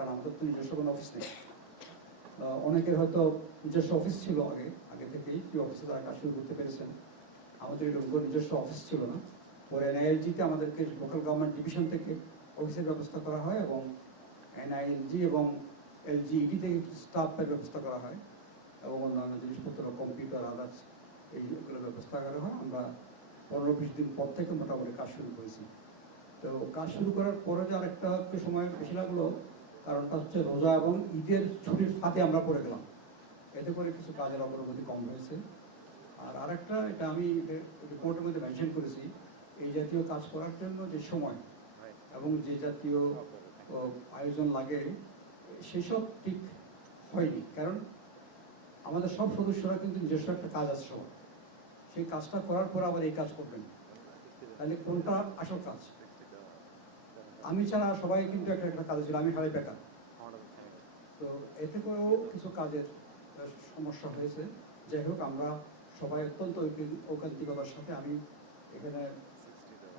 কারণ আমাদের তো নিজস্ব কোনো অফিস নেই। অনেকের হয়তো নিজস্ব অফিস ছিল আগে থেকেই, কি অফিসে তারা কাজ শুরু করতে পেরেছেন। আমাদের এরকম নিজস্ব অফিস ছিল না। পরে এনআইএলজিতে আমাদেরকে লোকাল গভর্নমেন্ট ডিভিশন থেকে অফিসের ব্যবস্থা করা হয় এবং এনআইএলজি এবং এলজিইডি থেকে স্টাফের ব্যবস্থা করা হয় এবং অন্যান্য জিনিসপত্র, কম্পিউটার, আদার্স এইগুলোর ব্যবস্থা করা হয়। আমরা 15-20 দিন পর থেকে মোটামুটি কাজ শুরু করেছি। তো কাজ শুরু করার পরে যে আরেকটা একটু সময় বেশি লাগলো, কারণটা হচ্ছে রোজা এবং ঈদের ছুটির ফাঁদে আমরা পড়ে গেলাম। এতে করে কিছু কাজের অগ্রগতি কম হয়েছে। আর আরেকটা, এটা আমি রিপোর্টের মধ্যে মেনশন করেছি, এই জাতীয় কাজ করার জন্য যে সময় এবং যে জাতীয় আয়োজন লাগে সেসব ঠিক হয়নি। কারণ আমাদের সব সদস্যরা কিন্তু নিজস্ব একটা কাজ আছে সবার, সেই কাজটা করার পর আবার এই কাজ করবেন, তাহলে কোনটা আসল কাজ? আমি ছাড়া সবাই কিন্তু একটা কাজে ছিল, আমি খালি বেকার। তো এতে করেও কিছু কাজের সমস্যা হয়েছে। যাই হোক, আমরা সবাই অত্যন্ত ঐকান্তিকতার সাথে, আমি এখানে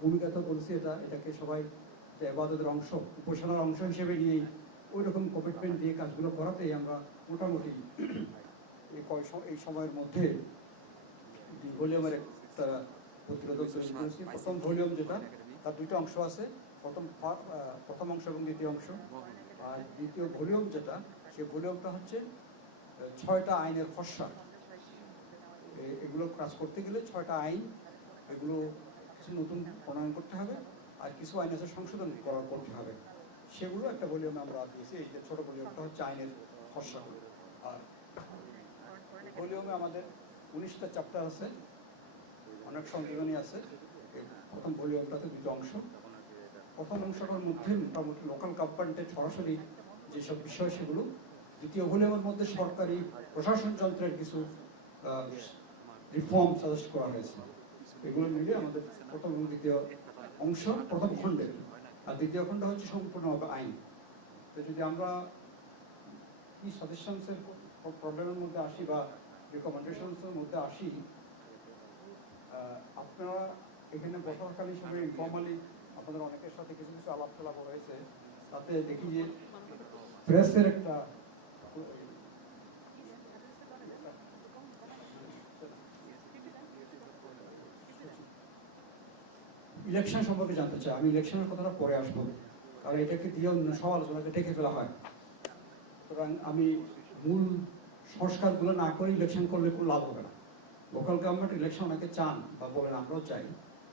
ভূমিকা তো বলছি, এটাকে সবাই ইবাদতের অংশ, উপাসনার অংশ হিসেবে নিয়েই ওই রকম কমিটমেন্ট দিয়ে কাজগুলো করাতেই আমরা মোটামুটি এই সময়ের মধ্যে ভলিউমের একটা প্রতিরোধক তৈরি করেছি। প্রথম ভলিউম যেটা, তার দুইটা অংশ আছে, প্রথম অংশ এবং দ্বিতীয় অংশ। আর দ্বিতীয় ভলিউম যেটা, সেই ভলিউমটা হচ্ছে 6টা আইনের খসড়া। এগুলো কাজ করতে গেলে 6টা আইন, এগুলো কিছু নতুন প্রণয়ন করতে হবে আর কিছু আইন আছে সংশোধন করতে হবে। সেগুলো একটা ভলিউমে আমরা দিয়েছি। এই যে ছোট ভলিউমটা হচ্ছে আইনের খসড়াগুলো। আর ভলিউমে আমাদের 19টা চ্যাপ্টার আছে, অনেক সংযোজনী আছে। প্রথম ভলিউমটাতে দুটো অংশ। প্রথম অংশটার মধ্যে মোটামুটি লোকাল গভর্নমেন্টের সরাসরি যেসব বিষয় সেগুলো। দ্বিতীয় ভলিউমের মধ্যে সরকারি প্রশাসন যন্ত্রের কিছু রিফর্ম সাজেস্ট করা হয়েছে। এগুলো মিলে আমাদের প্রথম এবং দ্বিতীয় অংশ প্রথম খণ্ডের। আর দ্বিতীয় খণ্ড হচ্ছে সম্পূর্ণভাবে আইন। তো যদি আমরা কি সাজেশনসের প্রবলেমের মধ্যে আসি বা রিকমেন্ডেশনসের মধ্যে আসি, আপনারা এখানে বসাকাল হিসেবে ইনফর্মালি আপনাদের অনেকের সাথে কিছু কিছু আলাপ টালাপ হয়েছে। তাতে দেখি যে প্রেসের একটা ইলেকশন সম্পর্কে জানতে চাই। আমি ইলেকশনের কথাটা পরে আসবো, কারণ এটাকে দিয়ে অন্য সব আলোচনাকে ঢেকে ফেলা হয়। সুতরাং আমি মূল সংস্কারগুলো না করে ইলেকশন করলে কোনো লাভ হবে না। লোকাল গভর্নমেন্ট ইলেকশন অনেকে চান বা বলেন, আমরাও চাই,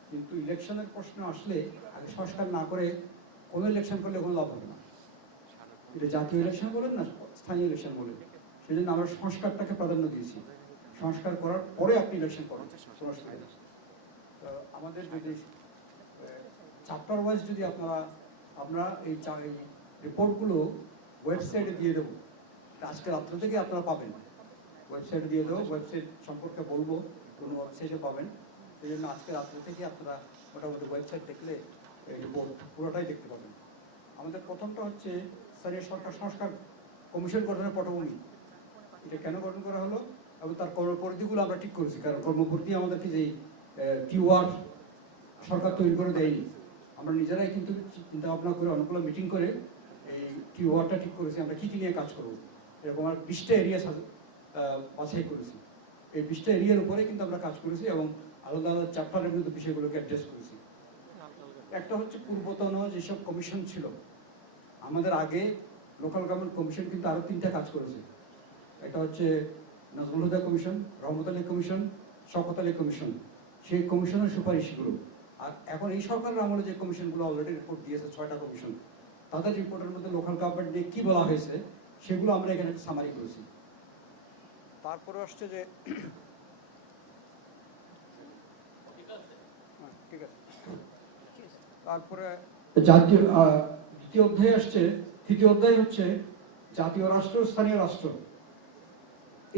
কিন্তু ইলেকশনের প্রশ্ন আসলে আগে সংস্কার না করে কোনো ইলেকশন করলে কোনো লাভ হবে না। এটা জাতীয় ইলেকশন বলেন না স্থানীয় ইলেকশন বলেন, সেই জন্য আমরা সংস্কারটাকে প্রাধান্য দিয়েছি। সংস্কার করার পরে আপনি ইলেকশন করেন। আমাদের যদি চ্যাপ্টার ওয়াইজ যদি আমরা এই রিপোর্টগুলো ওয়েবসাইটে দিয়ে দেবো, আজকে রাত্র থেকে আপনারা পাবেন। ওয়েবসাইটে দিয়ে দেবো, ওয়েবসাইট সম্পর্কে বলবো, কোনো ওয়েবসাইটে পাবেন। সেই জন্য আজকে রাত্র থেকে আপনারা মোটামুটি ওয়েবসাইট দেখলে এই রিপোর্ট পুরোটাই দেখতে পাবেন। আমাদের প্রথমটা হচ্ছে স্থানীয় সরকার সংস্কার কমিশন গঠনের পটভূমি। এটা কেন গঠন করা হলো এবং তার কর্মপরিধিগুলো আমরা ঠিক করেছি। কারণ কর্মপরিধি আমাদেরকে যেই টিওয়ার সরকার তৈরি করে দেয়নি, আমরা নিজেরাই কিন্তু চিন্তা ভাবনা করে অনেকগুলো মিটিং করে এই টিওয়ারটা ঠিক করেছি আমরা কী কী নিয়ে কাজ করবো। এরকম আমরা 20টা এরিয়া বাছাই করেছি। এই 20টা এরিয়ার উপরে কিন্তু আমরা কাজ করেছি এবং আলাদা আলাদা চ্যাপ্টারের মধ্যে বিষয়গুলোকে অ্যাড্রেস করেছি। একটা হচ্ছে পূর্বতন যেসব কমিশন ছিল, আমাদের আগে লোকাল গভর্নমেন্ট কমিশন কিন্তু আরও 3টা কাজ করেছে। একটা হচ্ছে নাজমুল হুদা commission, Rahmat Ali commission, Shawkat Ali commission. সেই কমিশনের সুপারিশগুলো, আর এখন এই সরকারের আমলে যে কমিশনগুলো অলরেডি রিপোর্ট দিয়েছে 6টা কমিশন, তাদের রিপোর্টের মধ্যে লোকাল গভর্নমেন্ট নিয়ে কী বলা হয়েছে সেগুলো আমরা এখানে একটা সামারি করেছি। তারপরে আসছে যে ঠিক আছে, তারপরে জাতীয় দ্বিতীয় অধ্যায় আসছে। তৃতীয় অধ্যায় হচ্ছে জাতীয় রাষ্ট্র, স্থানীয় রাষ্ট্র।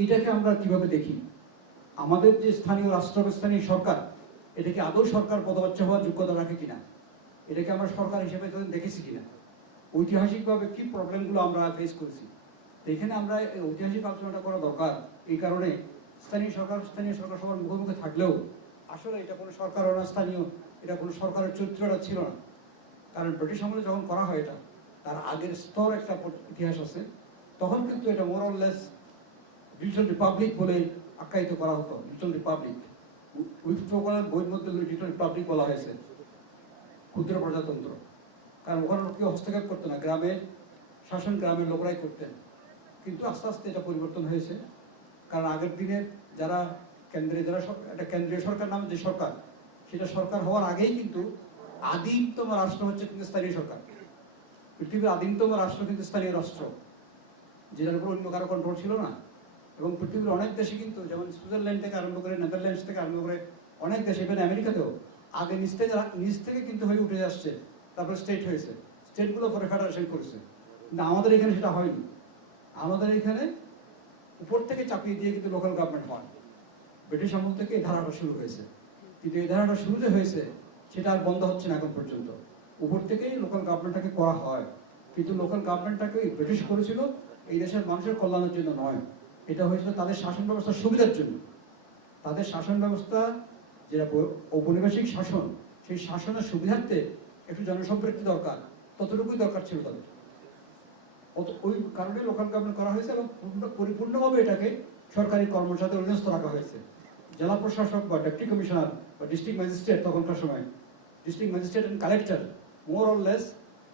এইটাকে আমরা কিভাবে দেখি? আমাদের যে স্থানীয় রাষ্ট্র বা স্থানীয় সরকার, এটাকে আদৌ সরকার পদবাচ্য হওয়ার যোগ্যতা রাখে কিনা, এটাকে আমরা সরকার হিসেবে দেখেছি কিনা, ঐতিহাসিকভাবে কি প্রবলেমগুলো আমরা ফেস করেছি। এখানে আমরা ঐতিহাসিক আলোচনাটা করা দরকার। এই কারণে স্থানীয় সরকার সবার মুখোমুখি থাকলেও আসলে এটা কোনো সরকার না, স্থানীয় এটা কোনো সরকারের চরিত্রটা ছিল না। কারণ ব্রিটিশ আমলে যখন করা হয় এটা, তার আগের স্তর একটা ইতিহাস আছে, তখন কিন্তু এটা মোরলেস ডিজিটাল রিপাবলিক বলে আখ্যায়িত করা হতো। ডিজিটাল রিপাবলিক, উইথড্রয়ালের বইয়ের মধ্যে ডিজিটাল রিপাবলিক বলা হয়েছে, ক্ষুদ্র প্রজাতন্ত্র। কারণ ওখানে কেউ হস্তক্ষেপ করতো না, গ্রামের শাসন গ্রামের লোকরাই করতেন। কিন্তু আস্তে আস্তে এটা পরিবর্তন হয়েছে, কারণ আগের দিনে যারা একটা কেন্দ্রীয় সরকার নামে যে সরকার, সেটা সরকার হওয়ার আগেই কিন্তু আদিমতম রাষ্ট্র হচ্ছে কিন্তু স্থানীয় সরকার। পৃথিবীর আদিমতম রাষ্ট্র কিন্তু স্থানীয় রাষ্ট্র, যেটার উপর অন্য কারো কন্ট্রোল ছিল না। এবং পৃথিবীর অনেক দেশে কিন্তু, যেমন সুইজারল্যান্ড থেকে আরম্ভ করে, নেদারল্যান্ডস থেকে আরম্ভ করে অনেক দেশে, ইভেন আমেরিকাতেও আগে নিচ থেকে কিন্তু হয়ে উঠে আসছে, তারপরে স্টেট হয়েছে, স্টেটগুলো পরে ফেডারেশন করেছে। কিন্তু আমাদের এখানে সেটা হয়নি। আমাদের এখানে উপর থেকে চাপিয়ে দিয়ে কিন্তু লোকাল গভর্নমেন্ট হয়। ব্রিটিশ আমল থেকে এই ধারাটা শুরু হয়েছে, কিন্তু এই ধারাটা শুরু যে হয়েছে সেটা আর বন্ধ হচ্ছে না এখন পর্যন্ত। উপর থেকেই লোকাল গভর্নমেন্টটাকে করা হয়, কিন্তু লোকাল গভর্নমেন্টটাকে ব্রিটিশ করেছিল এই দেশের মানুষের কল্যাণের জন্য নয়, এটা হয়েছিল তাদের শাসন ব্যবস্থার সুবিধার জন্য। তাদের শাসন ব্যবস্থা যেটা ঔপনিবেশিক শাসন, সেই শাসনের সুবিধার্থে একটু জনসম্পৃক্তি দরকার, ততটুকুই দরকার ছিল তাদের। ওই কারণে লোকাল গভর্নমেন্ট করা হয়েছে এবং পরিপূর্ণভাবে এটাকে সরকারি কর্মচারীদের অধীনস্থ রাখা হয়েছে। জেলা প্রশাসক বা ডেপুটি কমিশনার বা ডিস্ট্রিক্ট ম্যাজিস্ট্রেট, তখনকার সময় district magistrate and collector more or less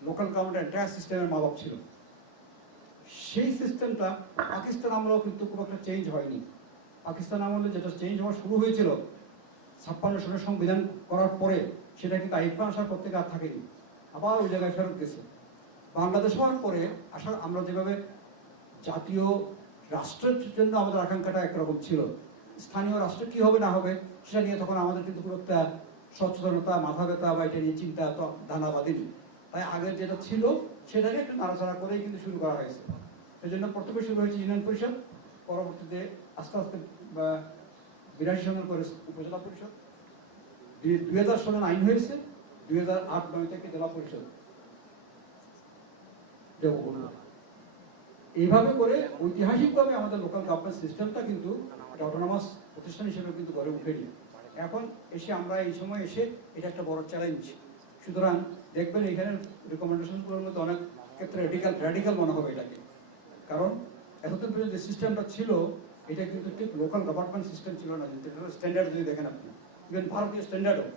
local government entire সিস্টেমের মা বাপ ছিল। সেই সিস্টেমটা পাকিস্তান আমলেও কিন্তু খুব একটা চেঞ্জ হয়নি। পাকিস্তান আমলে যেটা চেঞ্জ হওয়া শুরু হয়েছিল 56 সনের সংবিধান করার পরে, সেটা কিন্তু আইফা আসার পর থেকে আর থাকেনি, আবার ওই জায়গায় ফেরত গেছে। বাংলাদেশ হওয়ার পরে আমরা যেভাবে জাতীয় রাষ্ট্রের জন্য আমাদের আকাঙ্ক্ষাটা একরকম ছিল, স্থানীয় রাষ্ট্র কি হবে না হবে সেটা নিয়ে তখন আমাদের কিন্তু খুব একটা সচেতনতা, মাথা ব্যথা বা এটা নিয়ে চিন্তা তো ধারণা বাঁধেনি। তাই আগের যেটা ছিল সেটাকে একটু নাড়াচাড়া করেই কিন্তু শুরু করা হয়েছে। সেই জন্য প্রথমে শুরু হয়েছে ইউনিয়ন পরিষদ, পরবর্তীতে আস্তে আস্তে 82 সনের করে উপজেলা পরিষদ, 2000 সনের আইন হয়েছে, 2008-9 থেকে জেলা পরিষদ। এইভাবে করে ঐতিহাসিকভাবে আমাদের লোকাল গভর্নমেন্ট সিস্টেমটা কিন্তু অটোনমাস প্রতিষ্ঠান হিসেবে কিন্তু গড়ে উঠেনি। এখন এসে আমরা এই সময় এসে এটা একটা বড় চ্যালেঞ্জ। সুতরাং দেখবেন এখানে রিকমেন্ডেশনগুলোর মধ্যে অনেক ক্ষেত্রে র্যাডিক্যাল মনে হবে এটাকে, কারণ এতদিন পর্যন্ত যে সিস্টেমটা ছিল এটা কিন্তু ঠিক লোকাল গভর্নমেন্ট সিস্টেম ছিল না। স্ট্যান্ডার্ড যদি দেখেন আপনি, ইভেন ভারতীয় স্ট্যান্ডার্ডও,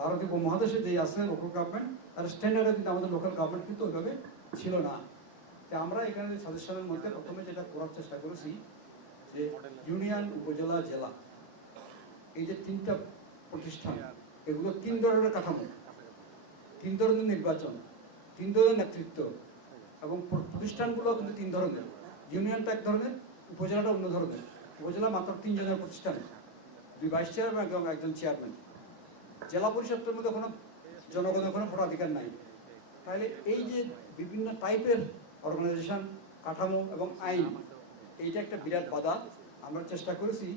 ভারতীয় উপমহাদেশে যে আছে লোকাল গভর্নমেন্ট, তার স্ট্যান্ডার্ডও কিন্তু আমাদের লোকাল গভর্নমেন্ট কিন্তু ওইভাবে ছিল না। আমরা এখানে সাজেশনের মধ্যে প্রথমে যেটা করার চেষ্টা করেছি যে ইউনিয়ন, উপজেলা, জেলা, এই যে তিনটা প্রতিষ্ঠান, এগুলো 3 ধরনের কাঠামো, 3 ধরনের নির্বাচন, 3 ধরনের নেতৃত্ব, এবং প্রতিষ্ঠানগুলো কিন্তু 3 ধরনের। ইউনিয়নটা এক ধরনের, উপজেলাটা অন্য ধরনের। উপজেলা মাত্র 3 জনের প্রতিষ্ঠান, 2 ভাইস চেয়ারম্যান এবং 1 চেয়ারম্যান। জেলা পরিষদের মধ্যে কোনো জনগণের কোনো ভোটাধিকার নাই। তাহলে এই যে বিভিন্ন টাইপের অর্গানাইজেশন, কাঠামো এবং আইন, এইটা একটা বিরাট বাধা। আমরা চেষ্টা করেছি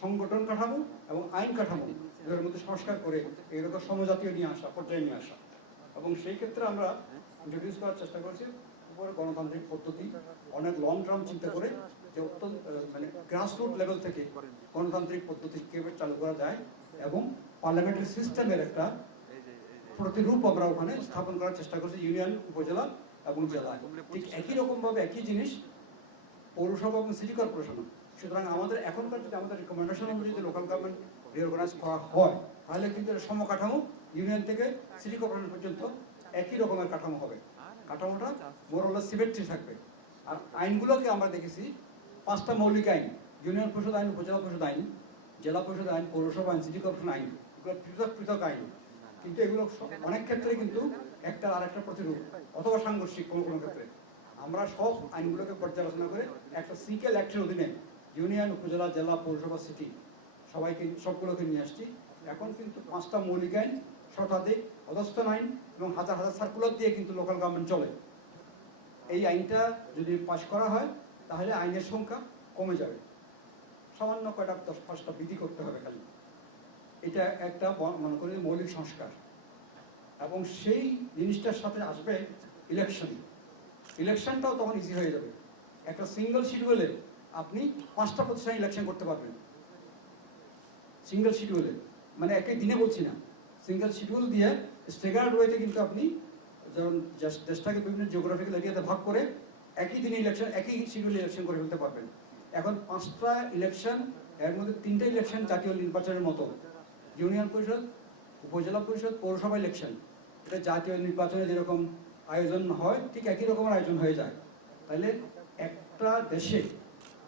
সংগঠন কাঠামো এবং আইন কাঠামো এর মধ্যে সংস্কার করে এরকম সমজাতীয় নিয়ে আসা, পর্যায়ে নিয়ে আসা। এবং সেই ক্ষেত্রে আমরা ইন্ট্রোডিউস করার চেষ্টা করেছি উপরে গণতান্ত্রিক পদ্ধতি, অনেক লং টার্ম চিন্তা করে, যে অত্যন্ত মানে গ্রাসরুট লেভেল থেকে গণতান্ত্রিক পদ্ধতি কিভাবে চালু করা যায়, এবং পার্লামেন্টারি সিস্টেমের একটা প্রতিরূপ আমরা ওখানে স্থাপন করার চেষ্টা করছি ইউনিয়ন, উপজেলা এবং জেলায়। ঠিক একই রকম ভাবে একই জিনিস পৌরসভা এবং সিটি কর্পোরেশন। সুতরাং আমাদের এখনকার যদি আমাদের রিকমেন্ডেশন অনুযায়ী যদি লোকাল গভর্নমেন্ট রিঅর্গানাইজ করা হয়, তাহলে কিন্তু সমকাঠামো ইউনিয়ন থেকে সিটি কর্পোরেশন পর্যন্ত একই রকমের কাঠামো হবে। কাঠামোটা মোর অর লেস সিমেট্রি থাকবে। আর আইনগুলোকে আমরা দেখেছি 5টা মৌলিক আইন, ইউনিয়ন পরিষদ আইন, উপজেলা পরিষদ আইন, জেলা পরিষদ আইন, পৌরসভা আইন, সিটি কর্পোরেশন আইন, এগুলো পৃথক পৃথক আইন। কিন্তু এগুলো অনেক ক্ষেত্রে কিন্তু একটা আর একটা প্রতিরূপ অথবা সাংঘর্ষিক কোনো কোনো ক্ষেত্রে। আমরা সব আইনগুলোকে পর্যালোচনা করে একটা সিকেল অ্যাক্টের অধীনে ইউনিয়ন, উপজেলা, জেলা, পৌরসভা, সিটি সবগুলোকে নিয়ে আসছি। এখন কিন্তু 5টা মৌলিক আইন, শতাধিক অধস্তন আইন এবং হাজার হাজার সার্কুলার দিয়ে কিন্তু লোকাল গভর্নমেন্ট চলে। এই আইনটা যদি পাশ করা হয় তাহলে আইনের সংখ্যা কমে যাবে, সামান্য কয়টা 10-5টা বিধি করতে হবে খালি। এটা একটা মনে করি মৌলিক সংস্কার। এবং সেই জিনিসটার সাথে আসবে ইলেকশন। ইলেকশনটাও তখন ইজি হয়ে যাবে। একটা সিঙ্গেল শিডিউলে আপনি 5টা প্রতিষ্ঠান ইলেকশন করতে পারবেন। সিঙ্গেল শিডিউলে, মানে একই দিনে বলছি না, সিঙ্গেল শিডিউল দিয়ে স্টেগার্ড ওয়েতে কিন্তু আপনি যেমন দেশটাকে বিভিন্ন জিওগ্রাফিক্যাল এরিয়াতে ভাগ করে একই দিনে ইলেকশন, একই শিডিউলে ইলেকশন করে ফেলতে পারবেন। এখন 5টা ইলেকশন, এর মধ্যে 3টে ইলেকশন জাতীয় নির্বাচনের মতো, ইউনিয়ন পরিষদ, উপজেলা পরিষদ, পৌরসভা ইলেকশন, এটা জাতীয় নির্বাচনে যেরকম আয়োজন হয় ঠিক একই রকমের আয়োজন হয়ে যায়। তাহলে একটা দেশে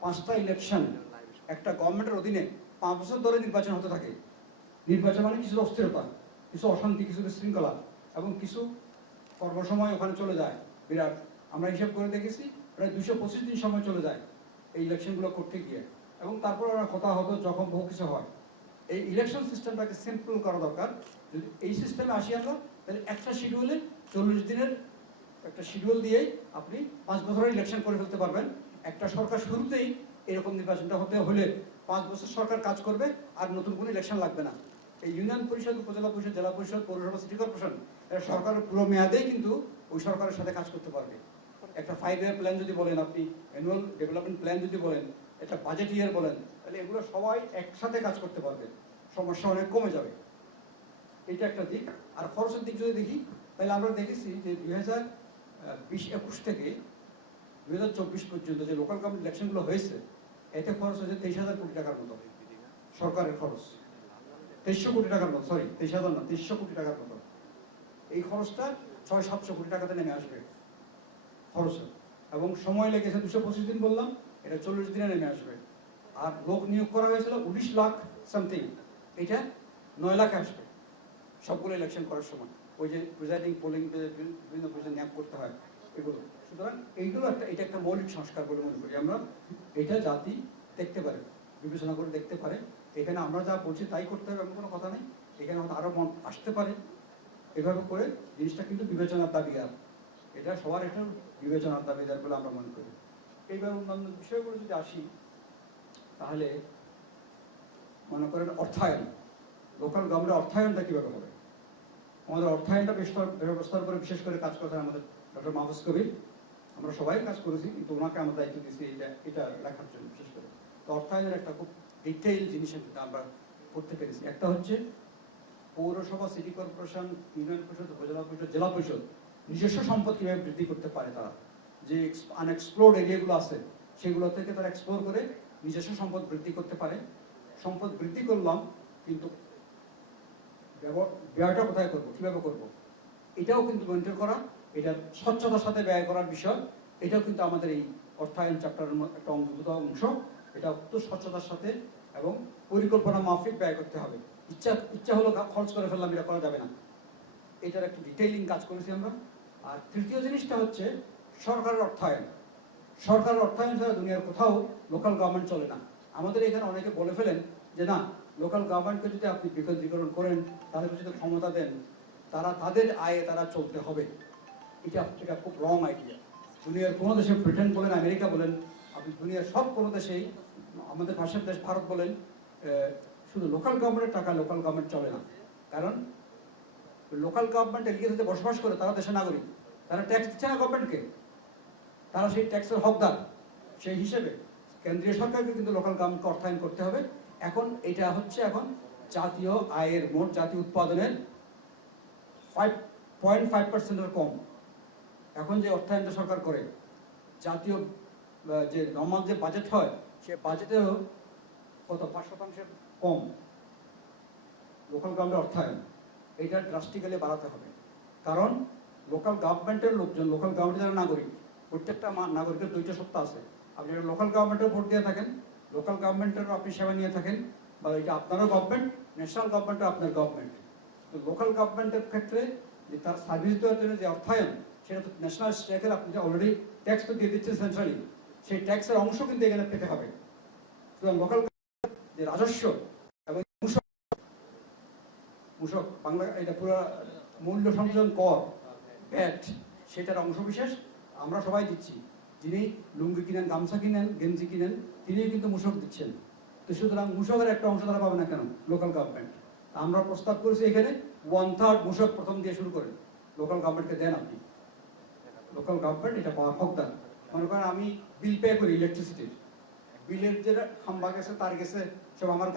5টা ইলেকশন, একটা গভর্নমেন্টের অধীনে 5 বছর ধরে নির্বাচন হতে থাকে। নির্বাচন মানে কিছু অস্থিরতা, কিছু অশান্তি, কিছু বিশৃঙ্খলা এবং কিছু কর্মসময় ওখানে চলে যায় বিরাট। আমরা হিসাব করে দেখেছি প্রায় 225 দিন সময় চলে যায় এই ইলেকশনগুলো করতে গিয়ে, এবং তারপর ওরা কথা হতো যখন বহু কিছু হয়। এই ইলেকশন সিস্টেমটাকে সিম্পল করা দরকার। যদি এই সিস্টেমে আসি আমরা, তাহলে একটা শিডিউলে 40 দিনের একটা শিডিউল দিয়েই আপনি 5 বছরের ইলেকশন করে ফেলতে পারবেন। একটা সরকার শুরুতেই এরকম নির্বাচনটা হতে হলে 5 বছর সরকার কাজ করবে, আর নতুন কোনো ইলেকশন লাগবে না। এই ইউনিয়ন পরিষদ, উপজেলা পরিষদ, জেলা পরিষদ, পৌরসভা, সিটি কর্পোরেশন, এরা সরকারের পুরো মেয়াদেই কিন্তু ওই সরকারের সাথে কাজ করতে পারবে। একটা 5 ইয়ার প্ল্যান যদি বলেন আপনি, অ্যানুয়াল ডেভেলপমেন্ট প্ল্যান যদি বলেন, একটা বাজেট ইয়ার বলেন, তাহলে এগুলো সবাই একসাথে কাজ করতে পারবে, সমস্যা অনেক কমে যাবে। এটা একটা দিক। আর খরচের দিক যদি দেখি, তাহলে আমরা দেখেছি যে 2020-21 থেকে 2024 পর্যন্ত যে লোকাল গভর্নমেন্ট ইলেকশনগুলো হয়েছে, এতে খরচ হয়েছে 23,000 কোটি টাকার মতো। সরকারের খরচ 2300 কোটি টাকার মতো, সরি 23,000 না, 2300 কোটি টাকার মতো। এই খরচটা 600-700 কোটি টাকাতে নেমে আসবে খরচ, এবং সময় লেগেছে 225 দিন বললাম, এটা 40 দিনে নেমে আসবে। আর লোক নিয়োগ করা হয়েছিল 19 লাখ সামথিং, এটা 9 লাখ আসবে সবগুলো ইলেকশন করার সময়। ওই যে প্রিজাইডিং, পোলিং, বিভিন্ন পজিশন নিয়োগ করতে হয় এগুলো। সুতরাং এইগুলো এটা একটা মৌলিক সংস্কার বলে মনে করি আমরা। এটা জাতি দেখতে পারে, বিবেচনা করে দেখতে পারে। এখানে আমরা যা বলছি তাই করতে হবে এমন কোনো কথা নেই, এখানে আমাদের আরো মন আসতে পারে। এভাবে করে জিনিসটা কিন্তু বিবেচনার দাবিদার, এটা সবার একটা বিবেচনার দাবিদার বলে আমরা মনে করি। এইবার অন্যান্য বিষয়গুলো যদি আসি, তাহলে মনে করেন অর্থায়ন, লোকাল গভর্নমেন্টের অর্থায়নটা কিভাবে হবে। আমাদের অর্থায়নটা ব্যবস্থার উপরে বিশেষ করে কাজ করতে আমাদের ডক্টর মাহফুজ কবির, আমরা সবাই কাজ করেছি, কিন্তু ওনাকে আমরা দায়িত্ব দিয়েছি এটা লেখার জন্য বিশেষ করে। তো অর্থায়নের একটা খুব ডিটেইল জিনিস আমরা করতে পেরেছি। একটা হচ্ছে পৌরসভা, সিটি কর্পোরেশন, ইউনিয়ন পরিষদ, উপজেলা পরিষদ, জেলা পরিষদ নিজস্ব সম্পদ কিভাবে বৃদ্ধি করতে পারে। তারা যে আনএক্সপ্লোর্ড এরিয়াগুলো আছে সেগুলো থেকে তারা এক্সপ্লোর করে নিজস্ব সম্পদ বৃদ্ধি করতে পারে। সম্পদ বৃদ্ধি করলাম, কিন্তু ব্যয়টা কোথায় করবো, কিভাবে করবো, এটাও কিন্তু মেনটেন করা, এটা স্বচ্ছতার সাথে ব্যয় করার বিষয়। এটাও কিন্তু আমাদের এই অর্থায়ন চ্যাপ্টারের একটা অন্তর্ভুক্ত অংশ। এটা অত্যন্ত স্বচ্ছতার সাথে এবং পরিকল্পনা মাফিক ব্যয় করতে হবে। ইচ্ছা হলো খরচ করে ফেললাম, এটা করা যাবে না। এটার একটা ডিটেইলিং কাজ করেছি আমরা। আর তৃতীয় জিনিসটা হচ্ছে সরকারের অর্থায়ন। সরকারের অর্থায়ন ছাড়া দুনিয়ার কোথাও লোকাল গভর্নমেন্ট চলে না। আমাদের এখানে অনেকে বলে ফেলেন যে না, লোকাল গভর্নমেন্টকে যদি আপনি বিকেন্দ্রীকরণ করেন, তাদেরকে যদি ক্ষমতা দেন, তাদের আয়ে তারা চলতে হবে। এটা খুব রং আইডিয়া। দুনিয়ার কোনো দেশে, ব্রিটেন বলেন, আমেরিকা বলেন, আপনি দুনিয়ার সব কোনো দেশেই, আমাদের পাশের দেশ ভারত বলেন, শুধু লোকাল গভর্নমেন্টের টাকা লোকাল গভর্নমেন্ট চলে না। কারণ লোকাল গভর্নমেন্ট এলাকাতে বসবাস করে, তারা দেশের নাগরিক, তারা ট্যাক্স দিচ্ছে না গভর্নমেন্টকে, তারা সেই ট্যাক্সের হকদার। সেই হিসেবে কেন্দ্রীয় সরকারকে কিন্তু লোকাল গভর্নমেন্টকে অর্থায়ন করতে হবে। এখন এটা হচ্ছে এখন জাতীয় আয়ের মোট জাতীয় উৎপাদনের 5.5%-এর কম। এখন যে অর্থায়নটা সরকার করে, জাতীয় যে নর্মাল যে বাজেট হয়, সে বাজেটেও কত 5% কম লোকাল গভর্নমেন্টের অর্থায়ন। এটা ড্রাস্টিক্যালি বাড়াতে হবে। কারণ লোকাল গভর্নমেন্টের লোকজন, লোকাল গভর্নমেন্টের যারা নাগরিক, প্রত্যেকটা নাগরিকের 2টা সত্তা আছে। আপনি লোকাল গভর্নমেন্টের ভোট দিয়ে থাকেন, লোকাল গভর্নমেন্টেরও আপনি সেবা নিয়ে থাকেন, বা এটা আপনারও গভর্নমেন্ট, ন্যাশনাল গভর্নমেন্টও আপনার গভর্নমেন্ট। তো লোকাল গভর্নমেন্টের ক্ষেত্রে যে তার সার্ভিস দেওয়ার জন্য যে অর্থায়ন, সেটা তো ন্যাশনাল স্টেকের, আপনি অলরেডি ট্যাক্স তো দিয়ে দিচ্ছেন সেন্ট্রালি, সেই ট্যাক্সের অংশ কিন্তু এখানে পেতে হবে। সুতরাং লোকাল যে রাজস্ব এবং মূসক বাংলা, এটা পুরো মূল্য সংযোজন কর, ভ্যাট, সেটার অংশ বিশেষ আমরা সবাই দিচ্ছি। যিনি লুঙ্গি কিনেন, গামছা কিনেন, গেঞ্জি কিনেন, তিনিও কিন্তু মূসক দিচ্ছেন। তো সুতরাং মূসকের একটা অংশ তারা পাবে না কেন? Local government. আমরা প্রস্তাব করেছি এখানে 1/3 মূসক প্রথম দিয়ে শুরু করেন, লোকাল গভর্নমেন্টকে দেন আপনি। লোকাল গভর্নমেন্ট এটা পাওয়ার হকদার। মনে করেন আমি বিল পে করি ইলেকট্রিসিটির, বিলের যেটা খাম্বা গেছে, তার গেছে, সব আমার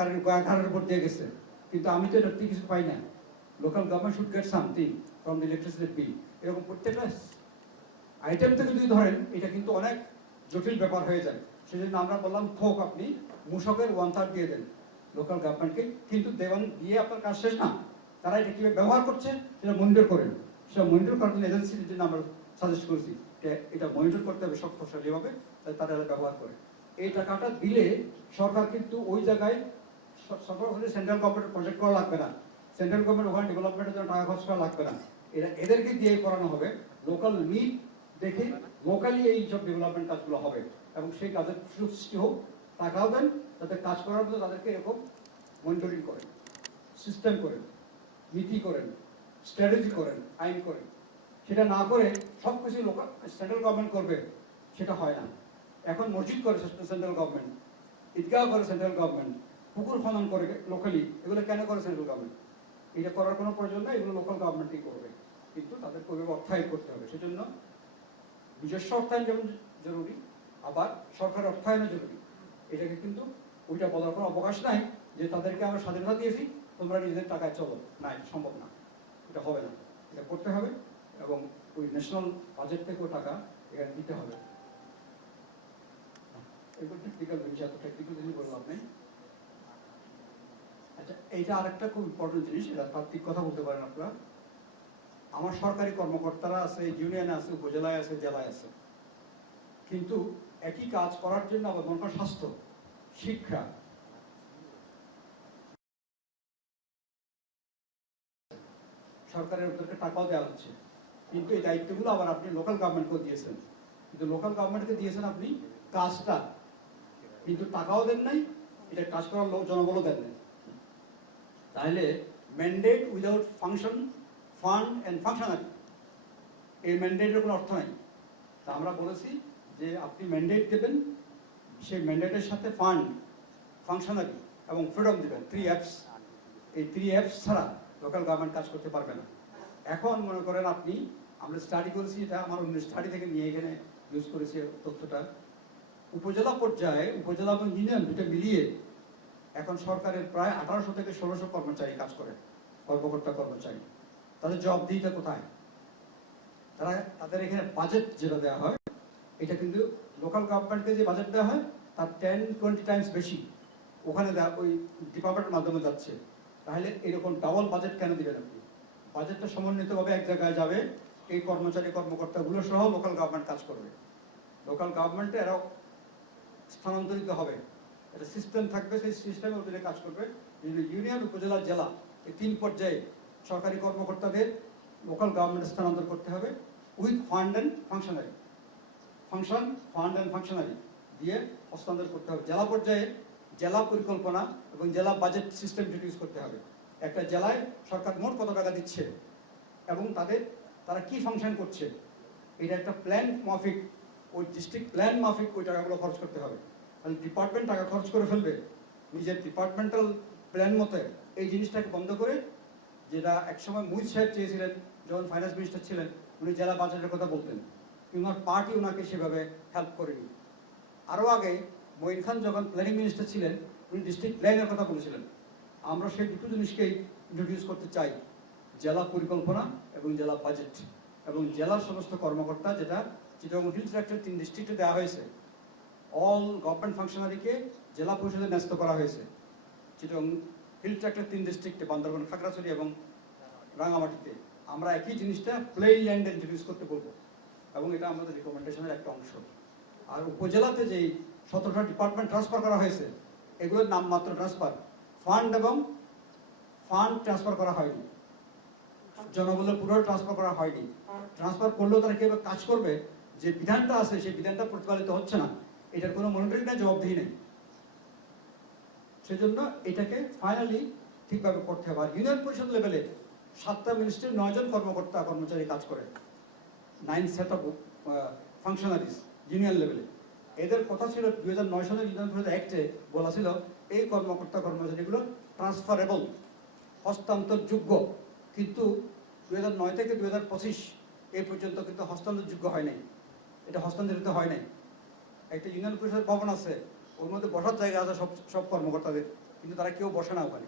ঘরের উপর দিয়ে গেছে, কিন্তু আমি তো এটা কিছু পাই না। Local government should get something from the electricity bill. এরকম প্রত্যেকটা আইটেম থেকে যদি ধরেন এটা কিন্তু অনেক জটিল ব্যাপার হয়ে যায়। সেজন্য আমরা বললাম থোক আপনি মূসকের 1/3 দিয়ে দেন লোকাল গভর্নমেন্টকে, কিন্তু দেওয়ান দিয়ে আপনার কাজ শেষ না, তারা এটা কিভাবে ব্যবহার করছে সেটা মনিটর করেন। সেটা মনিটর করার জন্য এজেন্সির জন্য আমরা সাজেস্ট করছি এটা মনিটর করতে হবে শক্তিশালীভাবে, তারা ব্যবহার করে। এই টাকাটা দিলে সরকার কিন্তু ওই জায়গায় সেন্ট্রাল গভর্নমেন্ট প্রজেক্ট করা লাগবে না, সেন্ট্রাল গভর্নমেন্ট ওখানে ডেভেলপমেন্টের জন্য টাকা খরচ করা লাগবে না, এদেরকে দিয়ে করানো হবে। লোকাল নিড দেখে লোকালি এই সব ডেভেলপমেন্ট কাজগুলো হবে এবং সেই কাজের সৃষ্টি হোক, টাকাও দেন যাতে কাজ করার মতো তাদেরকে এরকম মনিটরিং করেন, সিস্টেম করেন, নীতি করেন, স্ট্র্যাটেজি করেন, আইন করেন। সেটা না করে সব কিছু লোকাল সেন্ট্রাল গভর্নমেন্ট করবে সেটা হয় না। এখন মসজিদ করে সেন্ট্রাল গভর্নমেন্ট, ঈদগাহ করে সেন্ট্রাল গভর্নমেন্ট, পুকুর খনন করে লোকালি, এগুলো কেন করে সেন্ট্রাল গভর্নমেন্ট? এটা করার কোনো প্রয়োজন নেই, এগুলো লোকাল গভর্নমেন্টই করবে, কিন্তু তাদেরকে ওইভাবে অর্থায়ন করতে হবে। সেজন্য নিজস্ব অর্থায়ন যেমন জরুরি, আবার সরকারের অর্থায়নও জরুরি। এটাকে কিন্তু ওইটা বলার কোনো অবকাশ নাই যে তাদেরকে আমরা স্বাধীনতা দিয়েছি তোমরা নিজেদের টাকায় চলো, না, এটা সম্ভব না, এটা হবে না। এটা করতে হবে এবং ওই ন্যাশনাল বাজেট থেকেও টাকা এখানে দিতে হবে। এগুলো টেকনিক্যাল জিনিস, এত টেকনিক্যাল জিনিস বললাম নেই। আচ্ছা, এইটা আরেকটা খুব ইম্পর্টেন্ট জিনিস, এটা তাত্ত্বিক কথা বলতে পারেন আপনারা। আমার সরকারি কর্মকর্তারা আছে, ইউনিয়নে আছে, উপজেলায় আছে, জেলায় আছে, কিন্তু একই কাজ করার জন্য আবার মনে করেন স্বাস্থ্য, শিক্ষা, সরকারের ওদেরকে টাকাও দেওয়া হচ্ছে, কিন্তু এই দায়িত্বগুলো আবার আপনি লোকাল গভর্নমেন্টকেও দিয়েছেন, কিন্তু লোকাল গভর্নমেন্টকে দিয়েছেন আপনি কাজটা, কিন্তু টাকাও দেন নাই, এটা কাজ করার জনবলও দেন নাই। তাহলে mandate without function, fund and functionary, এই ম্যান্ডেটের কোনো অর্থ নাই। তা আমরা বলেছি যে আপনি ম্যান্ডেট দেবেন, সেই ম্যান্ডেটের সাথে ফান্ড, ফাংশনারি এবং ফ্রিডম দেবেন, 3 Fs। এই 3 Fs ছাড়া লোকাল গভর্নমেন্ট কাজ করতে পারবে না। এখন মনে করেন আপনি, আমরা স্টাডি করেছি, এটা আমার অন্য স্টাডি থেকে নিয়ে এখানে ইউজ করেছি তথ্যটা, উপজেলা পর্যায়ে উপজেলা এবং ইউনিয়ন দুটো মিলিয়ে এখন সরকারের প্রায় 1800 থেকে 1600 কর্মচারী কাজ করে, কর্মকর্তা কর্মচারী। তাদের জবাবদিহিতা কোথায়? তারা তাদের এখানে বাজেট যেটা দেওয়া হয়, এটা কিন্তু লোকাল গভর্নমেন্টকে যে বাজেট দেওয়া হয় তার 10-20 টাইমস বেশি ওখানে ওই ডিপার্টমেন্টের মাধ্যমে যাচ্ছে। তাহলে এরকম ডাবল বাজেট কেন দিবেন আপনি? বাজেটটা সমন্বিতভাবে এক জায়গায় যাবে, এই কর্মচারী কর্মকর্তাগুলো সহ লোকাল গভর্নমেন্ট কাজ করবে। লোকাল গভর্নমেন্টে এরাও স্থানান্তরিত হবে, একটা সিস্টেম থাকবে, সেই সিস্টেমের অধীনে কাজ করবে। ইউনিয়ন, উপজেলা, জেলা, এই 3 পর্যায়ে সরকারি কর্মকর্তাদের লোকাল গভর্নমেন্টে স্থানান্তর করতে হবে with fund and functionary, function, fund and functionary দিয়ে হস্তান্তর করতে হবে। জেলা পর্যায়ে জেলা পরিকল্পনা এবং জেলা বাজেট সিস্টেম ইন্ট্রোডিউস করতে হবে। একটা জেলায় সরকার মোট কত টাকা দিচ্ছে এবং তারা কি ফাংশন করছে, এটা একটা প্ল্যান মাফিক, ওই ডিস্ট্রিক্ট প্ল্যান মাফিক ওই টাকাগুলো খরচ করতে হবে। তাহলে ডিপার্টমেন্ট টাকা খরচ করে ফেলবে নিজের ডিপার্টমেন্টাল প্ল্যান মতে, এই জিনিসটাকে বন্ধ করে, যেটা একসময় মুইজ সাহেব চেয়েছিলেন যখন ফাইন্যান্স মিনিস্টার ছিলেন, উনি জেলা বাজেটের কথা বলতেন, কিন্তু ওনার পার্টি ওনাকে সেভাবে হেল্প করেনি। আরও আগে মঈন খান যখন প্ল্যানিং মিনিস্টার ছিলেন, উনি ডিস্ট্রিক্ট প্ল্যানের কথা বলেছিলেন। আমরা সেই দুটো জিনিসকেই ইন্ট্রোডিউস করতে চাই, জেলা পরিকল্পনা এবং জেলা বাজেট, এবং জেলার সমস্ত কর্মকর্তা, যেটা চিটাগং হিল ট্রাক্টের 3 ডিস্ট্রিক্টে দেওয়া হয়েছে, অল গভর্নমেন্ট ফাংশনারিকে জেলা পরিষদে ন্যস্ত করা হয়েছে। চিটাগং হিল ট্রাক্টের 3 ডিস্ট্রিক্টে, বান্দরবান, খাগড়াছড়ি এবং রাঙামাটিতে আমরা একই জিনিসটা প্লেন ল্যান্ড ইন্ট্রোডিউস করতে বলবো, এবং এটা আমাদের রিকমেন্ডেশনের একটা অংশ। আর উপজেলাতে যেই 17টা ডিপার্টমেন্ট ট্রান্সফার করা হয়েছে, এগুলোর নামমাত্র ট্রান্সফার, ফান্ড ট্রান্সফার করা হয়নি, জনবলের পুরো ট্রান্সফার করা হয়নি। ট্রান্সফার করলেও তারা কিভাবে কাজ করবে, যে বিধানটা আছে সেই বিধানটা প্রতিপালিত হচ্ছে না, এটার কোনো মনিটরিং নেই, জবাবদিহি নেই। সেজন্য এটাকে ফাইনালি ঠিকভাবে করতে হবে। আর ইউনিয়ন পরিষদ লেভেলে 7টা মিনিস্ট্রির 9 জন কর্মকর্তা কর্মচারী কাজ করে, 9 সেট অফ ফাংশনারিজ ইউনিয়ন লেভেলে। এদের কথা ছিল 2009 সালের ইউনিয়ন পরিষদ অ্যাক্টে বলা ছিল এই কর্মকর্তা কর্মচারীগুলো ট্রান্সফারেবল, হস্তান্তরযোগ্য, কিন্তু 2009 থেকে 2025 এই পর্যন্ত কিন্তু হস্তান্তরযোগ্য হয় নাই, এটা হস্তান্তরিত হয় নাই। একটা ইউনিয়ন পরিষদ ভবন আছে, ওর মধ্যে বসার জায়গা আছে সব কর্মকর্তাদের, কিন্তু তারা কেউ বসে না ওখানে।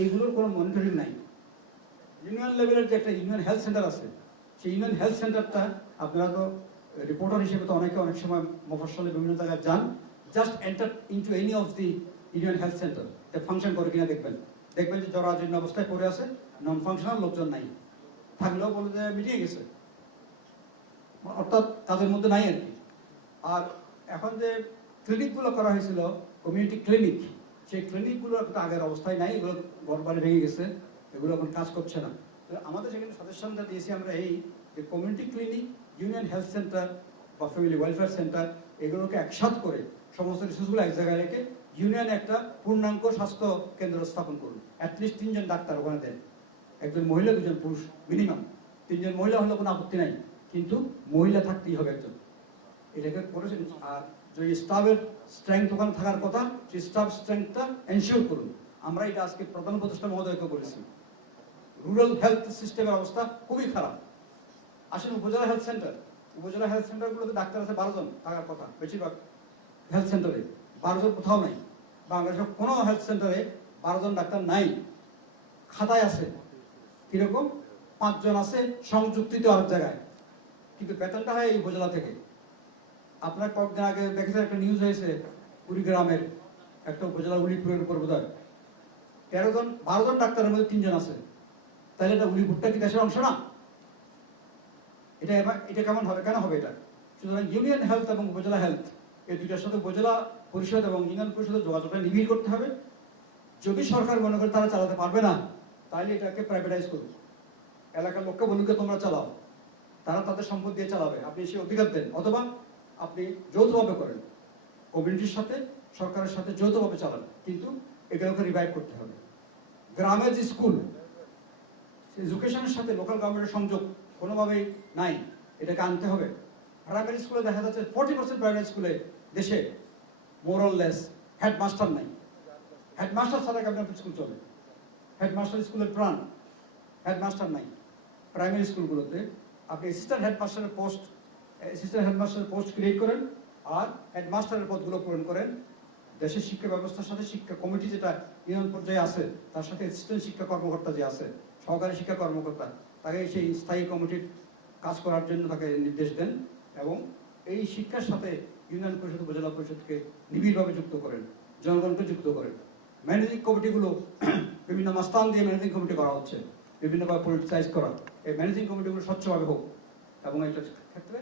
এইগুলোর কোনো মনিটরিং নাই। ইউনিয়ন লেভেলের যে একটা ইউনিয়ন হেলথ সেন্টার আছে, সেই সেই ইউনিয়ন হেলথ সেন্টারটা আপনারা তো রিপোর্টার হিসেবে তো অনেক সময় মফস্বলে বিভিন্ন জায়গায় যান, just enter into any of the union health centre, function করে কিনা দেখবেন যে জরাজীর্ণ অবস্থায় পড়ে আছে, নন ফাংশনাল, লোকজন নাই, থাকলেও বলে যে মিটিয়ে গেছে, অর্থাৎ কাজের মধ্যে নাই আর কি। আর এখন যে ক্লিনিকগুলো করা হয়েছিল কমিউনিটি ক্লিনিক, সেই ক্লিনিকগুলো আগের অবস্থায় নাই, এগুলো ঘরবাড়ি ভেঙে গেছে, এগুলো এখন কাজ করছে না। তো আমাদের সেখানে সাজেশনটা দিয়েছি আমরা এই যে community clinic, union health centre বা ফ্যামিলি ওয়েলফেয়ার সেন্টার, এগুলোকে একসাথ করে সমস্ত রিসোর্সগুলো এক জায়গায় রেখে ইউনিয়নে একটা পূর্ণাঙ্গ স্বাস্থ্য কেন্দ্র স্থাপন করুন। অ্যাটলিস্ট 3 জন ডাক্তার ওখানে দেন, একজন মহিলা 2 জন পুরুষ মিনিমাম। 3 জন মহিলা হলে কোনো আপত্তি নাই, কিন্তু মহিলা থাকতেই হবে একজন। এটাকে করেছেন। আর যে স্টাফের স্ট্রেংথ ওখানে থাকার কথা, সেই স্টাফ স্ট্রেংথটা এনশিওর করুন। আমরা এটা আজকে প্রধান উপদেষ্টা মহোদয়কে বলেছি। রুরাল হেলথ সিস্টেমের অবস্থা খুবই খারাপ। আসলে উপজেলা হেলথ সেন্টারগুলোতে ডাক্তার আছে 12 জন থাকার কথা, বেশিরভাগ হেলথ সেন্টারে 12 জন কোথাও নাই। বাংলাদেশের কোনো হেলথ সেন্টারে 12 জন ডাক্তার নাই। খাতায় আছে কিরকম 5 জন আছে সংযুক্তিত আরেক জায়গায়, কিন্তু বেতনটা হয় এই উপজেলা থেকে। আপনার কয়েকদিন আগে দেখেছেন একটা নিউজ হয়েছে, কুড়িগ্রামের একটা উপজেলা, উলিপুরের উপর বোধহয় 12 জন ডাক্তারের মধ্যে 3 জন আছে। তাহলে এটা উলিপুরটা কি দেশের অংশ না? এটা কেমন হবে, কেন হবে এটা? সুতরাং ইউনিয়ন হেলথ এবং উপজেলা হেলথ, এই দুইটার সাথে উপজেলা পরিষদ এবং ইউনিয়ন পরিষদের যোগাযোগটা নিবিড় করতে হবে। যদি সরকার মনে করে তারা চালাতে পারবে না, তাহলে এটাকে প্রাইভেটাইজ করুন, এলাকার লোককে বলুন তোমরা চালাও, তারা তাদের সম্পদ দিয়ে চালাবে, আপনি সে অধিকার দেন। অথবা আপনি যৌথভাবে করেন, কমিউনিটির সাথে সরকারের সাথে যৌথভাবে চালান, কিন্তু এগুলোকে রিভাইভ করতে হবে। গ্রামের যে স্কুল, এডুকেশনের সাথে লোকাল গভর্নমেন্টের সংযোগ কোনোভাবেই নাই, এটাকে আনতে হবে। প্রাইমারি স্কুলে দেখা যাচ্ছে 40% প্রাইমারি স্কুলে দেশে মোরাললেস হেডমাস্টার নাই। হেডমাস্টার ছাড়া কেমন স্কুল চলে? হেডমাস্টার স্কুলের প্রাণ, হেডমাস্টার নাই প্রাইমারি স্কুলগুলোতে। আপনি অ্যাসিস্ট্যান্ট হেডমাস্টারের পোস্ট ক্রিয়েট করেন আর হেডমাস্টারের পদগুলো পূরণ করেন। দেশের শিক্ষা ব্যবস্থার সাথে শিক্ষা কমিটি যেটা ইউনিয়ন পর্যায়ে আছে, তার সাথে অ্যাসিস্ট্যান্ট শিক্ষা কর্মকর্তা যে আছে, সহকারী শিক্ষা কর্মকর্তা, তাকে সেই স্থায়ী কমিটির কাজ করার জন্য তাকে নির্দেশ দেন এবং এই শিক্ষার সাথে ইউনিয়ন পরিষদ, উপজেলা পরিষদকে নিবিড়ভাবে যুক্ত করেন, জনগণকে যুক্ত করেন। ম্যানেজিং কমিটিগুলো বিভিন্ন মাস্তান দিয়ে ম্যানেজিং কমিটি করা হচ্ছে, বিভিন্নভাবে পলিটিসাইজ করা। এই ম্যানেজিং কমিটিগুলো স্বচ্ছভাবে হোক এবং এটার ক্ষেত্রে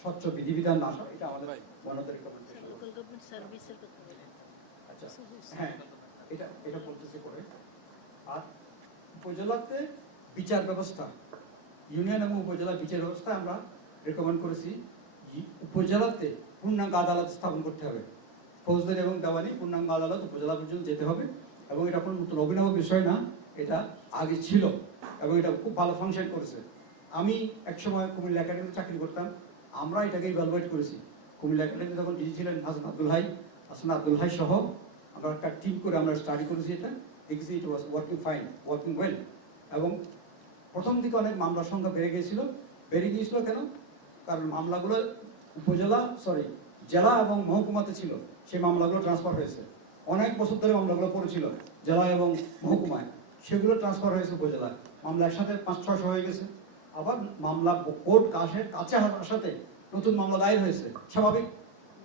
স্বচ্ছ বিধিবিধান আসা, এটা আমাদের মনোদের রিকমেন্ডেশন। আচ্ছা, হ্যাঁ, এটা বলতেছে করে। আর উপজেলাতে বিচার ব্যবস্থা, ইউনিয়ন এবং উপজেলা বিচার ব্যবস্থা আমরা রেকমেন্ড করেছি উপজেলাতে পূর্ণাঙ্গ আদালত স্থাপন করতে হবে। ফৌজদারি এবং দেওয়ানি পূর্ণাঙ্গ আদালত উপজেলা পর্যন্ত যেতে হবে এবং এটা কোনো নতুন অভিনব বিষয় না, এটা আগে ছিল এবং এটা খুব ভালো ফাংশন করেছে। আমি একসময় কুমিল্লা একাডেমিতে চাকরি করতাম, আমরা এটাকে ইভালুয়েট করেছি। কুমিল্লা একাডেমিতে তখন ডিজি ছিলেন হাসান আব্দুল হাই সহ আমরা একটা টিম করে আমরা স্টাডি করেছি, এটা দেখেছি it was working fine, working well. এবং প্রথম দিকে অনেক মামলার সংখ্যা বেড়ে গিয়েছিল কেন? কারণ মামলাগুলো জেলা এবং মহকুমাতে ছিল, সেই মামলাগুলো ট্রান্সফার হয়েছে। অনেক বছর ধরে মামলাগুলো পড়েছিল জেলা এবং মহকুমায়, সেগুলো ট্রান্সফার হয়েছে উপজেলায়। মামলা একসাথে 500-600 হয়ে গেছে। আবার মামলা কোর্ট কাছে আসাতে নতুন মামলা দায়ের হয়েছে। স্বাভাবিক,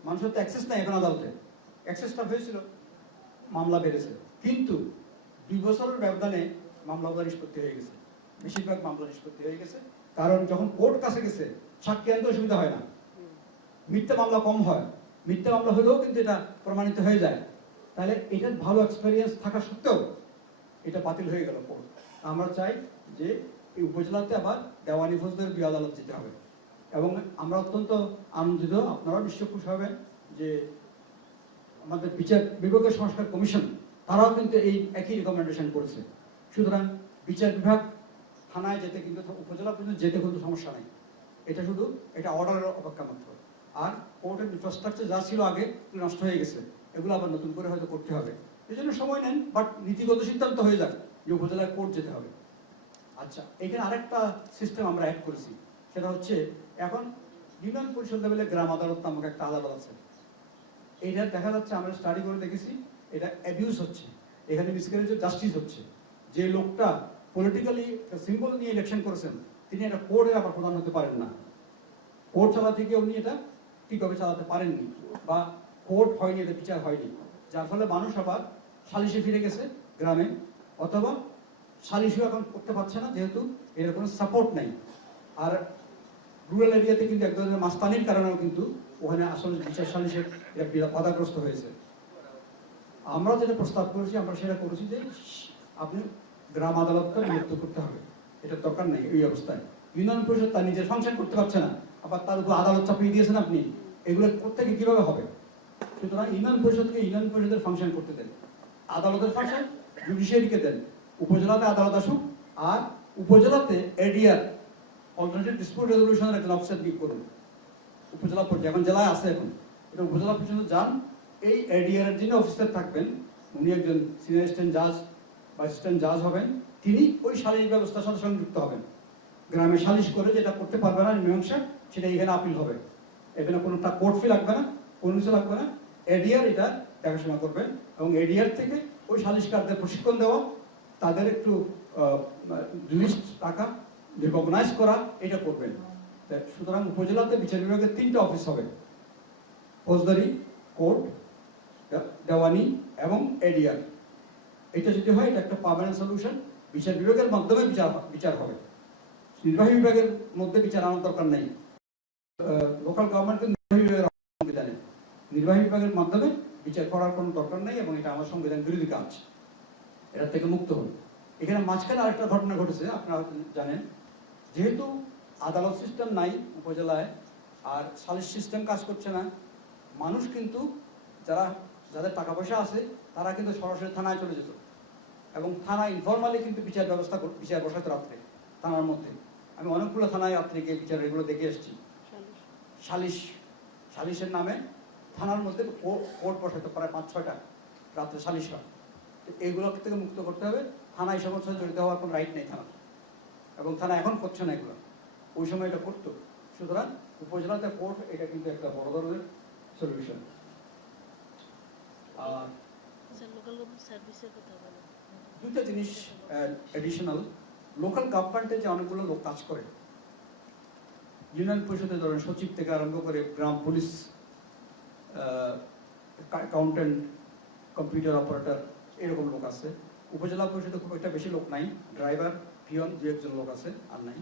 মানুষের তো অ্যাক্সেস নাই এখন আদালতে, অ্যাক্সেসটা হয়েছিল, মামলা বেড়েছে। কিন্তু 2 বছরের ব্যবধানে মামলাগুলো নিষ্পত্তি হয়ে গেছে, বেশিরভাগ মামলা নিষ্পত্তি হয়ে গেছে। কারণ যখন কোর্ট কাছে গেছে সাক্ষী আনতে অসুবিধা হয় না, মিথ্যা মামলা কম হয়, মিথ্যা মামলা হলেও কিন্তু এটা প্রমাণিত হয়ে যায়। তাহলে এটার ভালো এক্সপেরিয়েন্স থাকা সত্ত্বেও এটা বাতিল হয়ে গেল কোর্ট। আমরা চাই যে এই উপজেলাতে আবার দেওয়ানি ফৌজদারি 2 আদালত যেতে হবে। এবং আমরা অত্যন্ত আনন্দিত, আপনারাও নিশ্চয় খুশি হবেন যে আমাদের বিচার বিভাগীয় সংস্কার কমিশন তারাও কিন্তু এই একই রিকমেন্ডেশন করেছে। সুতরাং বিচার বিভাগ থানায় যেতে কিন্তু, উপজেলা পর্যন্ত যেতে কিন্তু সমস্যা নেই, এটা শুধু এটা অর্ডারের অপেক্ষা মাত্র। আর কোর্টের ইনফ্রাস্ট্রাকচার যা ছিল আগে নষ্ট হয়ে গেছে, এগুলো আবার নতুন করে হয়তো করতে হবে। এই জন্য সময় নেন, বাট নীতিগত সিদ্ধান্ত হয়ে যাক যে উপজেলায় কোর্ট যেতে হবে। আচ্ছা, এখানে আরেকটা সিস্টেম আমরা অ্যাড করেছি, সেটা হচ্ছে এখন ইউনিয়ন পরিষদ লেভেলে গ্রাম আদালত নামক একটা আদালত আছে। এটা দেখা যাচ্ছে, আমরা স্টাডি করে দেখেছি, এটা অ্যাবিউজ হচ্ছে, এখানে মিসক্যারেজ অফ জাস্টিস হচ্ছে। যে লোকটা পলিটিক্যালি সিম্বল নিয়ে ইলেকশন করেছেন, তিনি একটা কোর্টের আবার প্রধান হতে পারেন না। কোর্ট চালাতে গিয়ে উনি এটা ঠিকভাবে চালাতে পারেননি, বা কোর্ট হয়নি, এটা বিচার হয়নি, যার ফলে মানুষ আবার সালিশে ফিরে গেছে গ্রামে, অথবা সালিশও এখন করতে পারছে না, যেহেতু এর কোনো সাপোর্ট নেই। আর রুরাল এরিয়াতে কিন্তু এক ধরনের মাস্তানির কারণেও কিন্তু ওখানে আসলে বিচার সালিশের বাধাগ্রস্ত হয়েছে। আমরা যেটা প্রস্তাব করেছি, আমরা সেটা করেছি যে আপনি গ্রাম আদালতকে বিলুপ্ত করতে হবে, এটা দরকার নেই এই অবস্থায়। ইউনিয়ন পরিষদ তার নিজের ফাংশন করতে পারছে না, আবার তার উপর আদালত চাপিয়ে দিয়েছেন আপনি, এগুলো করতে গিয়ে কিভাবে হবে? সুতরাং ইউনিয়ন পরিষদকে ইউনিয়ন পরিষদের ফাংশন করতে দেন, আদালতের ফাংশন জুডিশিয়ারিকে দেন, উপজেলাতে আদালত আসুক, আর উপজেলাতে এডিআর অল্টারনেটিভ ডিসপিউট রেজলিউশনের একজন অফিসার নিয়োগ করুন উপজেলা পর্যায়ে। এখন জেলায় আছে, এখন এটা উপজেলা পর্যন্ত যান, এই এডিআর এর যিনি অফিসার থাকবেন উনি একজন সিনিয়র অ্যাসিস্ট্যান্ট জাজ বা অ্যাসিস্ট্যান্ট জাজ হবেন, তিনি ওই সালিশ ব্যবস্থার সাথে সংযুক্ত হবেন। গ্রামে সালিশ করে যেটা করতে পারবে না মীমাংসা, সেটা এখানে আপিল হবে, এখানে কোনো কোর্ট ফি লাগবে না, কোনো কিছু লাগবে না। এডিআর এটা দেখাশোনা করবেন, এবং এডিআর থেকে ওই সালিশকারদের প্রশিক্ষণ দেওয়া, তাদের একটু লিস্ট টাকা রিকগনাইজ করা, এটা করবেন। সুতরাং উপজেলাতে বিচার বিভাগের 3টা অফিস হবে, ফৌজদারি, কোর্ট, দেওয়ানি এবং এডিআর। এটা যদি হয়, এটা একটা পার্মানেন্ট সলিউশন। বিচার বিভাগের মাধ্যমে বিচার হবে, নির্বাহী বিভাগের মধ্যে বিচার আনার দরকার নেই। লোকাল গভর্নমেন্টকে নির্বাহী বিভাগের সংবিধানে নির্বাহী বিভাগের মাধ্যমে বিচার করার কোনো দরকার নেই, এবং এটা আমার সংবিধান বিরোধী কাজ, এটার থেকে মুক্ত হল। এখানে মাঝখানে আরেকটা ঘটনা ঘটেছে, আপনারা জানেন, যেহেতু আদালত সিস্টেম নাই উপজেলায়, আর সালিশ সিস্টেম কাজ করছে না, মানুষ কিন্তু যাদের টাকা পয়সা আছে তারা কিন্তু সরাসরি থানায় চলে যেত, এবং থানা ইনফরমালি কিন্তু বিচার বসাতে রাত্রে থানার মধ্যে। আমি অনেকগুলো থানায় রাত্রে গিয়ে বিচার এগুলো দেখে এসেছি। সালিশের নামে থানার মধ্যে কোর্ট বসাতে প্রায় 5-6টা রাত্রে সালিশ হয়। তো এইগুলো থেকে মুক্ত করতে হবে। থানা এই সমস্ত জড়িত হওয়ার কোনো রাইট নেই থানা, এবং থানা এখন করছে না এগুলো, ওই সময় এটা করতো। সুতরাং উপজেলাতে কোর্ট, এটা কিন্তু একটা বড় ধরনের সলিউশন। আর দুইটা জিনিস এডিশনাল, লোকাল গভর্নমেন্টে যে অনেকগুলো লোক কাজ করে, ইউনিয়ন পরিষদে ধরেন সচিব থেকে আরম্ভ করে গ্রাম পুলিশ, অ্যাকাউন্টেন্ট, কম্পিউটার অপারেটর, এরকম লোক আছে। উপজেলা পরিষদে খুব একটা বেশি লোক নাই, ড্রাইভার, পিয়ন 2-1 লোক আছে, আর নাই।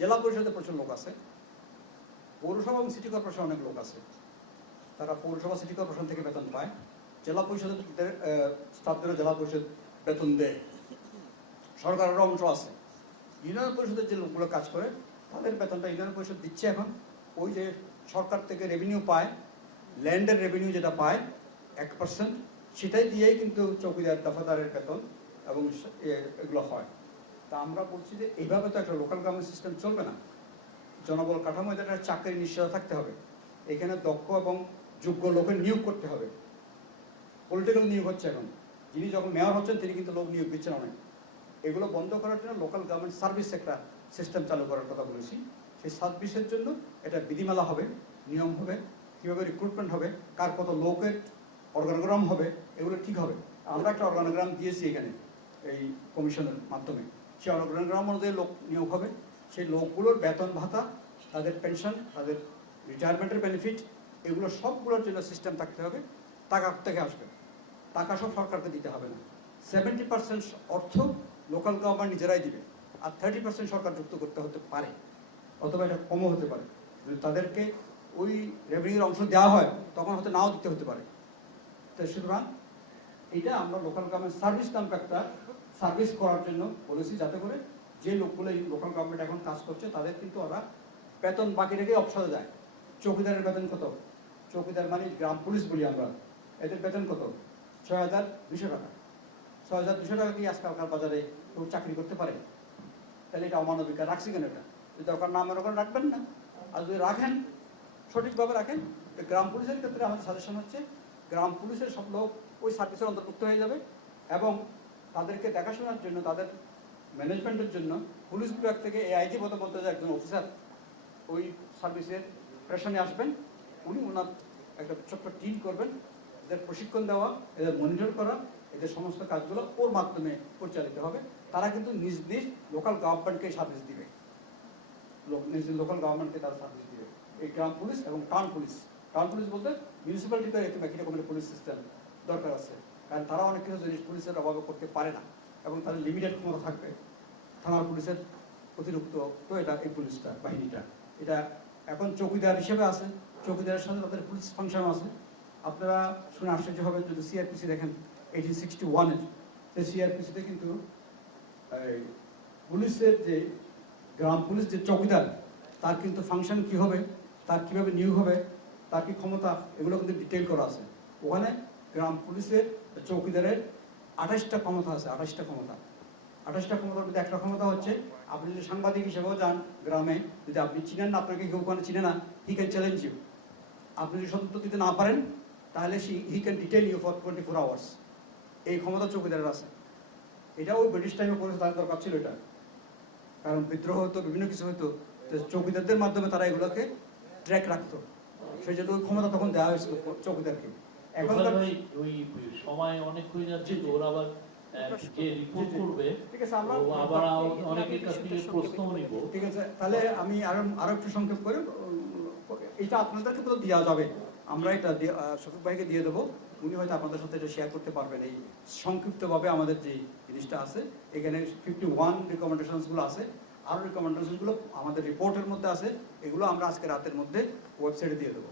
জেলা পরিষদে প্রচুর লোক আছে, পৌরসভা এবং সিটি কর্পোরেশন অনেক লোক আছে, তারা পৌরসভা সিটি কর্পোরেশন থেকে বেতন পায়। জেলা পরিষদের স্টাফদেরও জেলা পরিষদ বেতন দেয়, সরকারের অংশ আছে। ইউনিয়ন পরিষদের যে লোকগুলো কাজ করে তাদের বেতনটা ইউনিয়ন পরিষদ দিচ্ছে। এখন ওই যে সরকার থেকে রেভিনিউ পায়, ল্যান্ডের রেভিনিউ যেটা পায় 1%, সেটাই দিয়েই কিন্তু চৌকিদার, দফাদারের বেতন এবং এগুলো হয়। তা আমরা বলছি যে এইভাবে তো একটা লোকাল গভর্নমেন্ট সিস্টেম চলবে না। জনবল কাঠামো, এটা একটা চাকরির নিশ্চয়তা থাকতে হবে, এখানে দক্ষ এবং যোগ্য লোকের নিয়োগ করতে হবে। পলিটিক্যাল নিয়োগ হচ্ছে এখন, যিনি যখন মেয়র হচ্ছেন তিনি কিন্তু লোক নিয়োগ দিচ্ছেন অনেক। এগুলো বন্ধ করার জন্য লোকাল গভর্নমেন্ট সার্ভিস একটা সিস্টেম চালু করার কথা বলেছি। সেই সার্ভিসের জন্য এটা বিধিমালা হবে, নিয়ম হবে, কীভাবে রিক্রুটমেন্ট হবে, কার কত লোকের অর্গানোগ্রাম হবে, এগুলো ঠিক হবে। আমরা একটা অর্গানোগ্রাম দিয়েছি এখানে এই কমিশনের মাধ্যমে, সেই অর্গানোগ্রাম অনুযায়ী লোক নিয়োগ হবে। সেই লোকগুলোর বেতন ভাতা, তাদের পেনশন, তাদের রিটায়ারমেন্টের বেনিফিট, এগুলো সবগুলোর জন্য সিস্টেম থাকতে হবে। টাকা থেকে আসবে, টাকা সব সরকারকে দিতে হবে না। 70% অর্থ লোকাল গভর্নমেন্ট নিজেরাই দিবে, আর 30% সরকার যুক্ত করতে হতে পারে, অথবা এটা কমও হতে পারে। যদি তাদেরকে ওই রেভিনিউর অংশ দেওয়া হয় তখন হয়তো নাও দিতে হতে পারে। তো সুতরাং এটা আমরা লোকাল গভর্নমেন্ট সার্ভিস নামে একটা সার্ভিস করার জন্য বলেছি, যাতে করে যে লোকগুলো এই লোকাল গভর্নমেন্ট এখন কাজ করছে তাদের কিন্তু ওরা বেতন বাকি রেখে অবসরে যায়। চৌকিদারের বেতন কত? চৌকিদার মানে গ্রাম পুলিশ বলি আমরা, এদের বেতন কত? 6,200 টাকা। 6,200 টাকা কি আজকালকার বাজারে কেউ চাকরি করতে পারে? তাহলে এটা অমানবিক। রাখছি কেন? এটা যদি দরকার না মনে করেন রাখবেন না, আর যদি রাখেন সঠিকভাবে রাখেন। গ্রাম পুলিশের ক্ষেত্রে আমাদের সাজেশন হচ্ছে গ্রাম পুলিশের সব লোক ওই সার্ভিসের অন্তর্ভুক্ত হয়ে যাবে, এবং তাদেরকে দেখাশোনার জন্য, তাদের ম্যানেজমেন্টের জন্য পুলিশ বিভাগ থেকে এআইজি পদমর্যাদার যে একজন অফিসার ওই সার্ভিসের প্রেশনে আসবেন। উনি ওনার একটা ছোট্ট টিম করবেন, এদের প্রশিক্ষণ দেওয়া, এদের মনিটর করা, এদের সমস্ত কাজগুলো ওর মাধ্যমে পরিচালিত হবে। তারা কিন্তু নিজ নিজ লোকাল গভর্নমেন্টকে সার্ভিস দিবে। লোকাল গভর্নমেন্টকে তারা সার্ভিস দিবে। এই গ্রাম পুলিশ এবং টাউন পুলিশ বলতে মিউনিসিপ্যালিটিতে একই রকমের পুলিশ সিস্টেম দরকার আছে, কারণ তারা অনেক কিছু জিনিস পুলিশের অভাবে করতে পারে না এবং তাদের লিমিটেড ক্ষমতা থাকবে। থানার পুলিশের অতিরিক্ত তো এটা এই পুলিশটা বাহিনীটা এটা এখন চৌকিদার হিসেবে আছে, চৌকিদারের সাথে তাদের পুলিশ ফাংশন আছে। আপনারা শুনে আশ্চর্য হবেন যদি সিআরপিসি দেখেন 1861-এর, সেই সিআরপিসিতে কিন্তু পুলিশের যে গ্রাম পুলিশ যে চৌকিদার তার কিন্তু ফাংশন কি হবে, তার কিভাবে নিয়োগ হবে, তার কি ক্ষমতা, এগুলো কিন্তু ডিটেইল করা আছে ওখানে। গ্রাম পুলিশের চৌকিদারের 28টা ক্ষমতা আছে, 28টা ক্ষমতার মধ্যে একটা ক্ষমতা হচ্ছে আপনি যদি সাংবাদিক হিসেবেও যান গ্রামে, যদি আপনি চিনেন না, আপনাকে কেউ ওখানে চিনে না, হি ক্যান চ্যালেঞ্জ ইউ। আপনি যদি সত্য দিতে না পারেন তাহলে he can detain you for 24 hours. এই ক্ষমতা চৌকিদারের আছে। এটা ওই ব্রিটিশ টাইমে করেছে, তার দরকার ছিল এটা, কারণ বিদ্রোহ হতো, বিভিন্ন কিছু হতো, চৌকিদারদের মাধ্যমে তারা এগুলোকে ট্র্যাক রাখতো, সেই জন্য ওই ক্ষমতা তখন দেওয়া হয়েছিল চৌকিদারকে। এখন ওই সময় অনেক হয়ে যাচ্ছে, ওরা আবার যে রিপোর্ট করবে, ঠিক আছে, আমরা আবার অনেকের কাছ থেকে প্রশ্ন নিব। ঠিক আছে, তাহলে আমি আরো একটু সংক্ষেপ করে, এটা আপনাদেরকে তো দেওয়া যাবে, আমরা এটা শফিক ভাইকে দিয়ে দেবো, উনি হয়তো আপনাদের সাথে এটা শেয়ার করতে পারবেন। এই সংক্ষিপ্তভাবে আমাদের যে জিনিসটা আছে, এখানে 51 রিকমেন্ডেশনসগুলো আছে, আরও রিকমেন্ডেশনসগুলো আমাদের রিপোর্টের মধ্যে আছে, এগুলো আমরা আজকে রাতের মধ্যে ওয়েবসাইটে দিয়ে দেবো।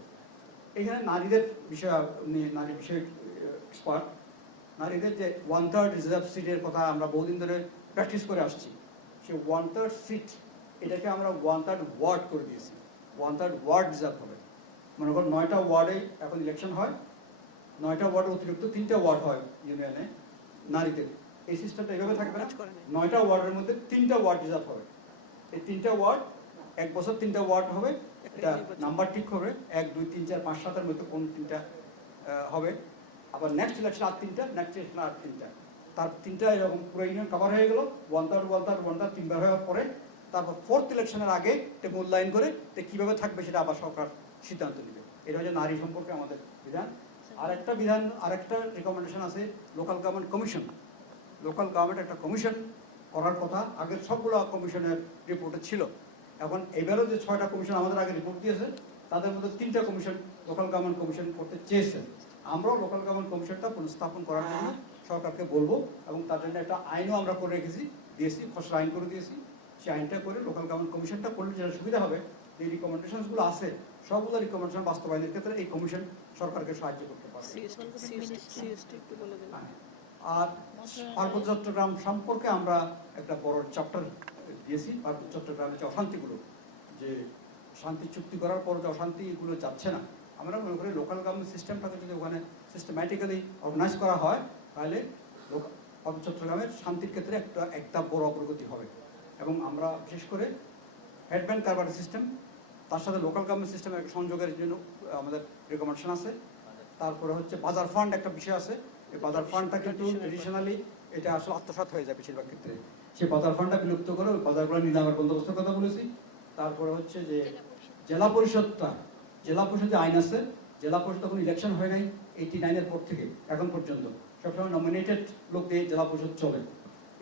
এখানে নারীদের বিষয়, নারী বিষয়ে এক্সপার্ট, নারীদের যে 1/3 রিজার্ভ সিটের কথা আমরা বহুদিন ধরে প্র্যাকটিস করে আসছি, সে 1/3 সিট এটাকে আমরা 1/3 ওয়ার্ড করে দিয়েছি। 1/3 ওয়ার্ড রিজার্ভ হবে। মনে করুন 9টা ওয়ার্ডে এখন ইলেকশন হয়, 9টা ওয়ার্ডের অতিরিক্ত 3টা ওয়ার্ড হয় ইউনিয়নে নারীদের। এই সিস্টেমটা এইভাবে থাকবে না, 9টা ওয়ার্ডের মধ্যে 3টা ওয়ার্ড রিজার্ভ হবে। এই 3টা ওয়ার্ড, এক বছর 3টা ওয়ার্ড হবে, এটা নাম্বার ঠিক হবে 1, 2, 3, 4, 5, 7-এর মধ্যে কোন 3টা হবে। আবার নেক্সট ইলেকশন আর 3টা, নেক্সট ইলেকশন আর 3টা, তার 3টা এরকম পুরো ইউনিয়ন কভার হয়ে গেল। 1/3 3বার হওয়ার পরে তারপর 4th ইলেকশনের আগে এটা মূল্যায়ন করে কিভাবে থাকবে সেটা আবার সরকার সিদ্ধান্ত নেবে। এটা হচ্ছে নারী সম্পর্কে আমাদের বিধান। আরেকটা রিকমেন্ডেশন আছে local government commission. Local government একটা কমিশন করার কথা, আগের সবগুলো কমিশনের রিপোর্টে ছিল। এখন এবারও যে 6টা কমিশন আমাদের আগে রিপোর্ট দিয়েছে, তাদের মধ্যে 3টা কমিশন লোকাল গভর্নমেন্ট কমিশন করতে চেয়েছে। আমরাও লোকাল গভর্নমেন্ট কমিশনটা পুনঃস্থাপন করার জন্য সরকারকে বলবো, এবং তার জন্য একটা আইনও আমরা করে দিয়েছি, খসড়া আইন করে দিয়েছি। সেই আইনটা করে লোকাল গভর্নমেন্ট কমিশনটা করলে যেটা সুবিধা হবে, যে রিকমেন্ডেশনসগুলো আছে সবগুলো রিকমেন্ডেশন বাস্তবায়নের ক্ষেত্রে এই কমিশন সরকারকে সাহায্য করতে পারবে। আর পার্বত্য চট্টগ্রাম সম্পর্কে আমরা একটা বড় চ্যাপ্টার দিয়েছি। পার্বত্য চট্টগ্রামের যে অশান্তিগুলো, যে শান্তি চুক্তি করার পর যে অশান্তিগুলো যাচ্ছে না, আমরা মনে করি লোকাল গভর্নমেন্ট সিস্টেমটাকে যদি ওখানে সিস্টেম্যাটিক্যালি অর্গানাইজ করা হয়, তাহলে পার্বত্য চট্টগ্রামের শান্তির ক্ষেত্রে একটা বড় অগ্রগতি হবে। এবং আমরা বিশেষ করে হেডব্যান্ড কারবার সিস্টেম, তার সাথে লোকাল গভর্নমেন্ট সিস্টেমের সংযোগের জন্য আমাদের রেকমেন্ডেশন আছে। তারপরে হচ্ছে বাজার ফান্ড একটা বিষয় আছে। এই বাজার ফান্ডটা কিন্তু ট্রেডিশনালি এটা আসলে আত্মসাৎ হয়ে যায় বেশিরভাগ ক্ষেত্রে। সেই বাজার ফান্ডটা বিলুপ্ত করে ওই বাজারগুলো নিলামের বন্দোবস্তের কথা বলেছি। তারপরে হচ্ছে যে জেলা পরিষদ যে আইন আছে, জেলা পরিষদ তখন ইলেকশন হয় নাই 89-এর পর থেকে এখন পর্যন্ত সবসময় নমিনেটেড লোক দিয়ে জেলা পরিষদ চলে।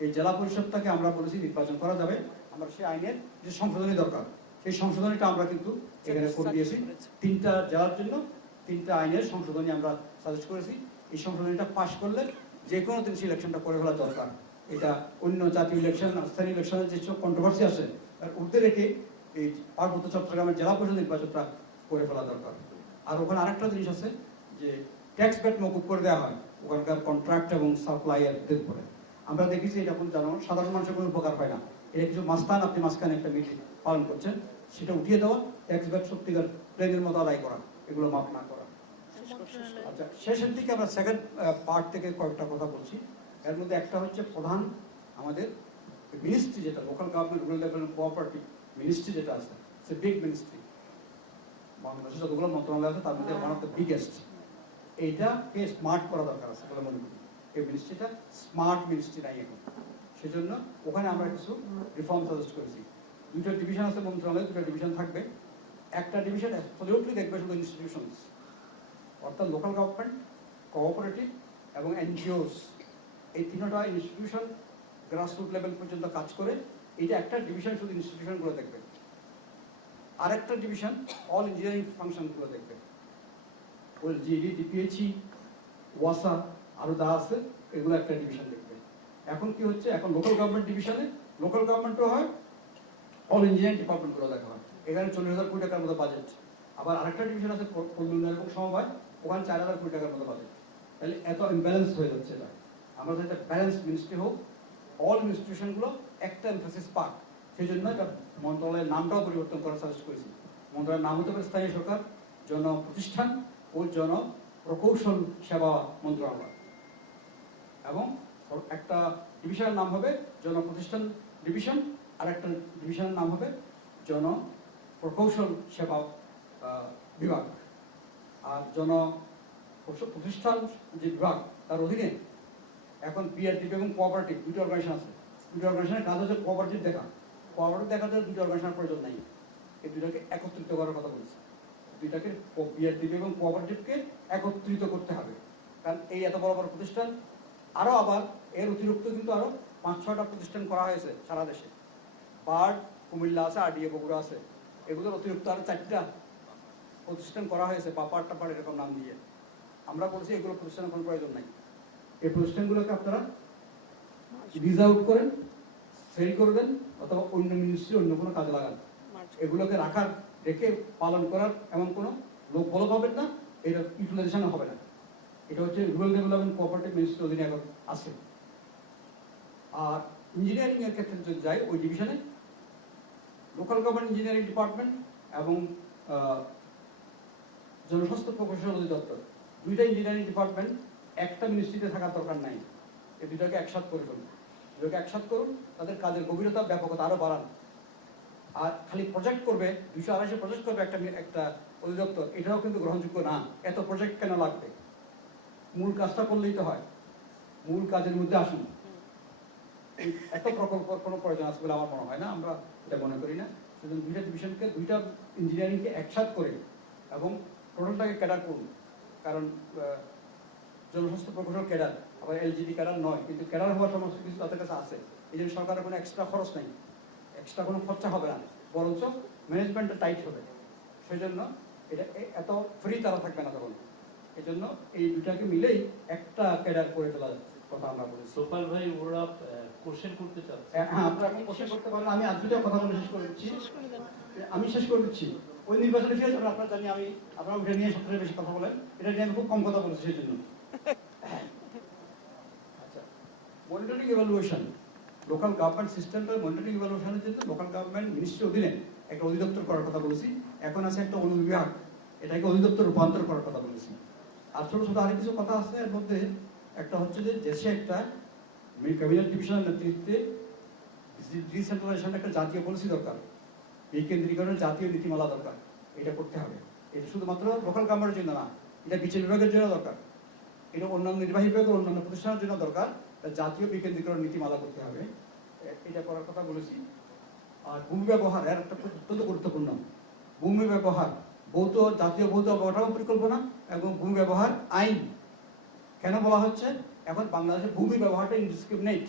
এই জেলা পরিষদটাকে আমরা বলেছি নির্বাচন করা যাবে। আমরা সেই আইনের যে সংশোধনী দরকার, সেই সংশোধনীটা আমরা কিন্তু এখানে করে দিয়েছি। 3টা জেলার জন্য 3টা আইনের সংশোধনী আমরা সাজেস্ট করেছি। এই সংশোধনীটা পাশ করলে যে কোনো দিন ইলেকশনটা করে ফেলা দরকার। এটা অন্য জাতীয় ইলেকশন, স্থানীয় ইলেকশনের যে সব কন্ট্রোভার্সি আছে তার ঊর্ধ্বে রেখে এই পার্বত্য চট্টগ্রামের জেলা পরিষদ নির্বাচনটা করে ফেলা দরকার। আর ওখানে আরেকটা জিনিস আছে যে ট্যাক্স ব্যাট মকুব করে দেওয়া হয় ওখানকার কন্ট্রাক্ট এবং সাপ্লাইয়ারদের উপরে। আমরা দেখেছি এটা কোনো জনগণ সাধারণ মানুষের কোনো উপকার হয় না। এটা কিছু মাস্তান, আপনি মাঝখানে একটা মিটিং পালন করছেন, সেটা উঠিয়ে দেওয়া, ট্যাক্স ব্যাট সত্যিকার প্লেনের মতো আদায় করা, এগুলো মাফ না করা। আচ্ছা, শেষের দিকে আমরা সেকেন্ড পার্ট থেকে কয়েকটা কথা বলছি। এর মধ্যে একটা হচ্ছে প্রধান আমাদের মিনিস্ট্রি, যেটা local government rural development cooperative ministry যেটা আছে, সে বিগ মিনিস্ট্রি। বাংলাদেশে যতগুলো মন্ত্রণালয় আছে তার মধ্যে ওয়ান অফ দ্য বিগেস্ট। এইটাকে স্মার্ট করা দরকার আছে বলে মনে করি। এই মিনিস্ট্রিটা স্মার্ট মিনিস্ট্রি নাই এখন, সেজন্য ওখানে আমরা কিছু রিফর্ম সাজেস্ট করেছি। 2টা ডিভিশন আছে মন্ত্রণালয়ে, 2টা ডিভিশন থাকবে। একটা ডিভিশন অ্যাবসলিউটলি দেখবে শুধু ইনস্টিটিউশনস, অর্থাৎ লোকাল গভর্নমেন্ট, কোঅপারেটিভ এবং এনজিওস। এই 3টা ইনস্টিটিউশন গ্রাসরুট লেভেল পর্যন্ত কাজ করে। এইটা একটা ডিভিশন শুধু ইনস্টিটিউশনগুলো দেখবে। আরেকটা ডিভিশন অল ইঞ্জিনিয়ারিং ফাংশনগুলো দেখবে, ওই জিডি, ডিপিএইচই, ওয়াসা আরো যা আছে এগুলো একটা ডিভিশন দেখবে। এখন কি হচ্ছে, এখন লোকাল গভর্নমেন্ট ডিভিশনে লোকাল গভর্নমেন্টও হয়, অল ইঞ্জিনিয়ারিং ডিপার্টমেন্টগুলো দেখা হয়। এখানে 40,000 কোটি টাকার মতো বাজেট। আবার আরেকটা ডিভিশন আছে পল্লী উন্নয়ন এবং সমবায়, ওখানে 4,000 কোটি টাকার মতো বাজেট। তাহলে এত ইমব্যালেন্স হয়ে যাচ্ছে এটা। আমরা যদি একটা ব্যালেন্স মিনিস্ট্রি হোক, অল ইনস্টিটিউশনগুলো একটা এমফাসিস পাক, সেই জন্য এটা মন্ত্রণালয়ের নামটাও পরিবর্তন করার সাজেস্ট করেছি। মন্ত্রণালয়ের নাম হতে পারে স্থায়ী সরকার জন প্রতিষ্ঠান ও জন প্রকৌশল সেবা মন্ত্রণালয়, এবং একটা ডিভিশনের নাম হবে জন প্রতিষ্ঠান ডিভিশন, আর একটা ডিভিশনের নাম হবে জন প্রকৌশল সেবা বিভাগ। আর জন প্রতিষ্ঠান যে বিভাগ তার অধীনে এখন বিআরডিপি এবং কোঅপারেটিভ দুটো অর্গানাইজেশন আছে। দুটো অর্গানাইজেশনের কাজ হচ্ছে কোঅপারেটিভ দেখা। কোঅপারেটিভ দেখাতে দুটো অর্গানাইজেশনের প্রয়োজন নাই, এই দুটাকে একত্রিত করার কথা বলছি। দুইটাকে বিআরডিপি এবং কোঅপারেটিভকে একত্রিত করতে হবে, কারণ এই এত বড় বড় প্রতিষ্ঠান, আরও আবার এর অতিরিক্ত কিন্তু আরও 5-6টা প্রতিষ্ঠান করা হয়েছে সারা দেশে। বার্ড কুমিল্লা আছে, আরডিএ বগুড়া আছে, এগুলোর অতিরিক্ত আরও 4টা প্রতিষ্ঠান করা হয়েছে, বাপার টাপার এরকম নাম দিয়ে। আমরা বলছি এগুলো প্রতিষ্ঠানের কোনো প্রয়োজন নাই। এই প্রতিষ্ঠানগুলোকে আপনারা লিজ আউট করেন, সেল করে দেন, অথবা অন্য মিনিস্ট্রি অন্য কোনো কাজে লাগান। এগুলোকে রাখার, রেখে পালন করার এমন কোনো লোক বলো পাবেন না, এটা ইউটিলাইজেশন হবে না। এটা হচ্ছে রুরাল ডেভেলপমেন্ট কোঅপারেটিভ মিনিস্ট্রির অধীনে এখন আছে। আর ইঞ্জিনিয়ারিং এর ক্ষেত্রে যদি যাই, ওই ডিভিশনে লোকাল গভর্নমেন্ট ইঞ্জিনিয়ারিং ডিপার্টমেন্ট এবং জনস্বাস্থ্য প্রকৌশল অধিদপ্তর, দুইটা ইঞ্জিনিয়ারিং ডিপার্টমেন্ট একটা মিনিস্ট্রিতে থাকার দরকার নাই। এই দুটাকে একসাথে করে ফেলুন, দুটোকে একসাথে করুন, তাদের কাজের গভীরতা ব্যাপকতা আরো বাড়ান। আর খালি প্রজেক্ট করবে, 200-250 প্রজেক্ট করবে একটা অধিদপ্তর, এটাও কিন্তু গ্রহণযোগ্য না। এত প্রজেক্ট কেন লাগবে? মূল কাজটা করলেই তো হয়। মূল কাজের মধ্যে আসুন। এত প্রকল্প কোনো প্রয়োজন আছে বলে আমার মনে হয় না, আমরা এটা মনে করি না। সেজন্য দুইটা ডিভিশনকে, দুইটা ইঞ্জিনিয়ারিংকে একসাথে করে এবং টোটালটাকে ক্যাডার করুন। কারণ জনস্বাস্থ্য প্রকৌশল ক্যাডার, আবার এলজিডি ক্যাডার নয়, কিন্তু ক্যাডার হওয়ার সমস্ত কিছু তাদের কাছে আছে। এই জন্য সরকারের কোনো এক্সট্রা খরচ নেই, এক্সট্রা কোনো খরচা হবে না, বরঞ্চ ম্যানেজমেন্টটা টাইট হবে। সেই জন্য এটা এত ফ্রি তারা থাকবে না তখন। এই জন্য এই দুটাকে মিলেই একটা ক্যাডার করে ফেলা কথা আমরা বলেছি। সোপাল ভাই ওরা কোশ্চেন করতে চাচ্ছে। হ্যাঁ, আপনারা এখন কোশ্চেন করতে পারেন। আমি আজ দুটো কথা বলে শেষ করে দিচ্ছি। আমি শেষ করে দিচ্ছি। ওই নির্বাচনে ফিরে যাবেন, আপনারা জানি আমি, আপনারা ওটা নিয়ে সবচেয়ে বেশি কথা বলেন, এটা নিয়ে আমি খুব কম কথা বলেছি সেই জন্য। আচ্ছা, মনিটরিং ইভ্যালুয়েশন, লোকাল গভর্নমেন্ট সিস্টেমটার মনিটরিং ইভ্যালুয়েশনের জন্য লোকাল গভর্নমেন্ট মিনিস্ট্রির অধীনে একটা অধিদপ্তর করার কথা বলেছি। এখন আছে একটা অনুবিভাগ, এটাকে অধিদপ্তর রূপান্তর করার কথা বলেছি। আর ছোট ছোট আরেক কিছু কথা আছে এর মধ্যে। একটা হচ্ছে যে দেশে একটা ক্যাবিনেট ডিভিশনের নেতৃত্বে ডিসেন্ট্রালাইজেশন একটা জাতীয় পলিসি দরকার, বিকেন্দ্রীকরণের জাতীয় নীতিমালা দরকার। এটা করতে হবে। এটা শুধুমাত্র লোকাল গভর্নমেন্টের জন্য না, এটা বিচার বিভাগের জন্য দরকার, এটা অন্যান্য নির্বাহী বিভাগের অন্যান্য প্রতিষ্ঠানের জন্য দরকার। জাতীয় বিকেন্দ্রীকরণ নীতিমালা করতে হবে, এটা করার কথা বলেছি। আর ভূমি ব্যবহার এর একটা অত্যন্ত গুরুত্বপূর্ণ। ভূমি ব্যবহার, ভৌত জাতীয় ভৌত অবকাঠামো পরিকল্পনা এবং ভূমি ব্যবহার আইন। কেন বলা হচ্ছে? এখন বাংলাদেশের ভূমি ব্যবহারটা ইনডিসক্রিমিনেট,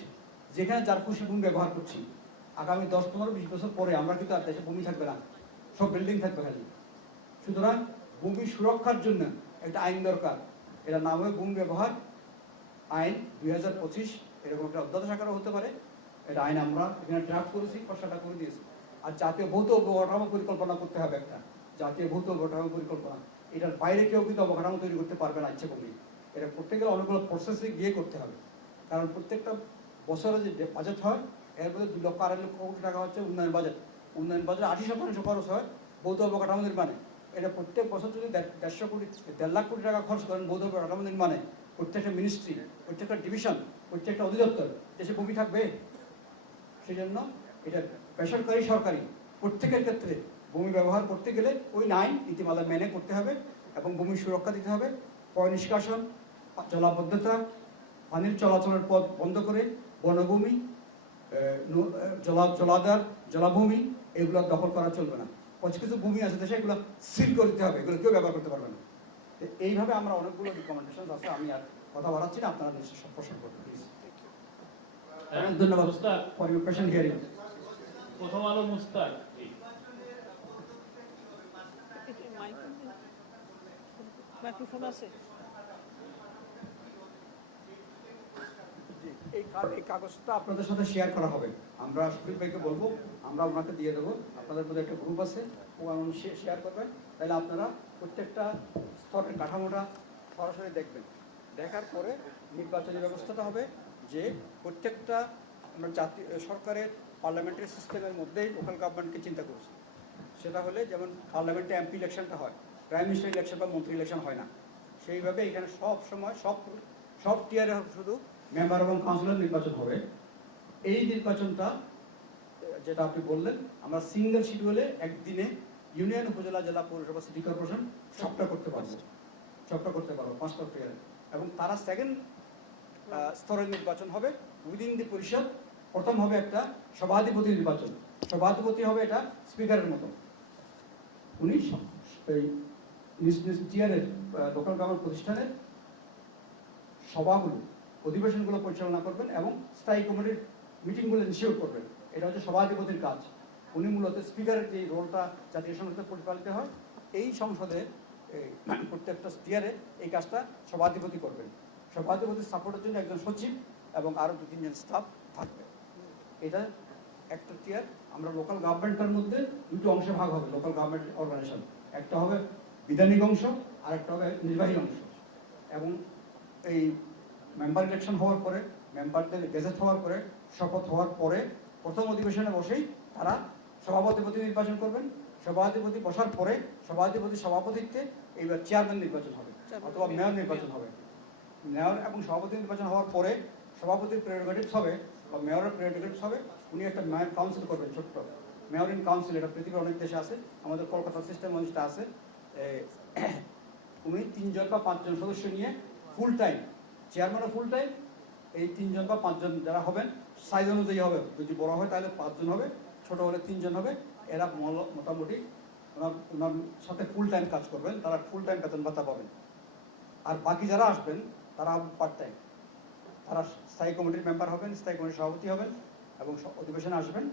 যেখানে যার খুশি ভূমি ব্যবহার করছি। আগামী 10-15-20 বছর পরে আমরা কিন্তু আর দেশে ভূমি থাকবে না, সব বিল্ডিং থাকবে খালি। সুতরাং ভূমি সুরক্ষার জন্য একটা আইন দরকার। এটার নাম হবে ভূমি ব্যবহার আইন 2025, এরকম একটা অধ্যাদেশ আকারে হতে পারে। এটা আইন আমরা এখানে ড্রাফট করেছি, খসড়াটা করে দিয়েছি। আর জাতীয় ভৌত অবকাঠামো পরিকল্পনা করতে হবে একটা, জাতীয় ভৌত অবকাঠামো পরিকল্পনা। এটার বাইরে কেউ কিন্তু অবকাঠামো তৈরি করতে পারবে না ইচ্ছে করলে। এটা করতে গেলে অনেকগুলো প্রসেসে গিয়ে করতে হবে। কারণ প্রত্যেকটা বছরে যে বাজেট হয়, এর মধ্যে 2-2.5 লক্ষ কোটি টাকা হচ্ছে উন্নয়ন বাজেট। উন্নয়ন বাজেট 80% খরচ হয় ভৌত অবকাঠামো নির্মাণে। এটা প্রত্যেক বছর যদি 1.5 লাখ কোটি টাকা খরচ করেন ভৌত অবকাঠামো নির্মাণে, প্রত্যেকটা মিনিস্ট্রি, প্রত্যেকটা ডিভিশন, প্রত্যেকটা অধিদপ্তর, দেশে ভূমি থাকবে? সেই জন্য এটা বেসরকারি সরকারি প্রত্যেকের ক্ষেত্রে ভূমি ব্যবহার করতে গেলে ওই আইন নীতিমালা মেনে করতে হবে এবং ভূমির সুরক্ষা দিতে হবে। পয় নিষ্কাশন, জলাবদ্ধতা, পানির চলাচলের পথ বন্ধ করে বনভূমি, জলাধার, জলাভূমি এগুলো দখল করা চলবে না। কিছু ভূমি আছে দেশে, এগুলো সিল করে দিতে হবে, এগুলো কেউ ব্যবহার করতে পারবে না। এইভাবে আমরা অনেকগুলো রিকমেন্ডেশন আছে। আমি আর কথা বাড়াচ্ছি না, আপনারা নিশ্চয় সব প্রশ্ন করবেন প্লিজ। ধন্যবাদ ফর ইউর পেশেন্ট হিয়ারিং। প্রথম আলো মুস্তাক। মাইক্রোফোন আছে? এই কাগজটা আপনাদের সাথে শেয়ার করা হবে। আমরা শফিক ভাইকে বলবো, আমরা ওনাকে দিয়ে দেবো। আপনাদের মধ্যে একটা গ্রুপ আছে, ও শেয়ার করবেন। তাহলে আপনারা প্রত্যেকটা স্তরের কাঠামোটা সরাসরি দেখবেন। দেখার পরে নির্বাচনী ব্যবস্থাটা হবে যে প্রত্যেকটা আমরা জাতীয় সরকারের পার্লামেন্টারি সিস্টেমের মধ্যেই লোকাল গভর্নমেন্টকে চিন্তা করছি। সেটা হলে যেমন পার্লামেন্টে এমপি ইলেকশনটা হয়, প্রাইম মিনিস্টার ইলেকশন বা মন্ত্রী ইলেকশন হয় না, সেইভাবে এখানে সব সময় সব টিয়ারে শুধু মেম্বার এবং কাউন্সিলর নির্বাচন হবে। এই নির্বাচনটা যেটা আপনি বললেন, আমরা সিঙ্গেল শিডিউলে একদিনে ইউনিয়ন, উপজেলা, জেলা, পৌরসভা, সিটি কর্পোরেশন সবটা করতে পারবো, 5টা টিয়ারে। এবং তারা সেকেন্ড স্তরের নির্বাচন হবে উইদিন দি পরিষদ। প্রথম হবে একটা সভাধিপতি নির্বাচন। সভাধিপতি হবে এটা স্পিকারের মতো, উনি এই নিজ নিজ টিয়ারের লোকাল গভর্নমেন্ট প্রতিষ্ঠানের সভাগুলো, অধিবেশনগুলো পরিচালনা করবেন এবং স্থায়ী কমিটির মিটিংগুলো ইনশিওর করবেন। এটা হচ্ছে সভাধিপতির কাজ। উনি মূলত স্পিকারের যে রোলটা জাতীয় সংসদে পরিচালিত হয়, এই সংসদে প্রত্যেকটা টিয়ারে এই কাজটা সভাধিপতি করবেন। সভাধিপতির সাপোর্টের জন্য একজন সচিব এবং আরও 2-3 জন স্টাফ থাকবে। এটা একটা টিয়ার। আমরা লোকাল গভর্নমেন্টের মধ্যে দুটো অংশে ভাগ হবে লোকাল গভর্নমেন্ট অর্গানাইজেশন। একটা হবে বিধানিক অংশ আর একটা হবে নির্বাহী অংশ। এবং এই মেম্বার ইলেকশন হওয়ার পরে, মেম্বারদের গেজেট হওয়ার পরে, শপথ হওয়ার পরে প্রথম অধিবেশনে বসেই তারা সভাপতি নির্বাচন করবেন। সভাধিপতি বসার পরে সভাধিপতি সভাপতিত্বে এইবার চেয়ারম্যান নির্বাচন হবে অথবা মেয়র নির্বাচন হবে। মেয়র এবং সভাপতি নির্বাচন হওয়ার পরে সভাপতির প্রেরোগেটিভস হবে বা মেয়রের প্রেরোগেটিভস হবে, উনি একটা মেয়র কাউন্সিল করবেন, ছোট্ট মেয়র ইন কাউন্সিল। এটা পৃথিবীর অনেক দেশে আছে, আমাদের কলকাতা সিস্টেম অনুষ্ঠিত আছে। উনি 3 জন বা 5 জন সদস্য নিয়ে ফুল টাইম, চেয়ারম্যানও ফুল টাইম, এই 3 জন বা 5 জন যারা হবেন সাইজ অনুযায়ী হবে। যদি বড় হয় তাহলে 5 জন হবে, ছোট হলে 3 জন হবে। এরা মোটামুটি ওনার সাথে ফুল টাইম কাজ করবেন, তারা ফুল টাইম বেতন ভাতা পাবেন। আর বাকি যারা আসবেন তারা পার্ট টাইম, তারা স্থায়ী কমিটির মেম্বার হবেন, স্থায়ী কমিটির সভাপতি হবেন এবং অধিবেশনে আসবেন।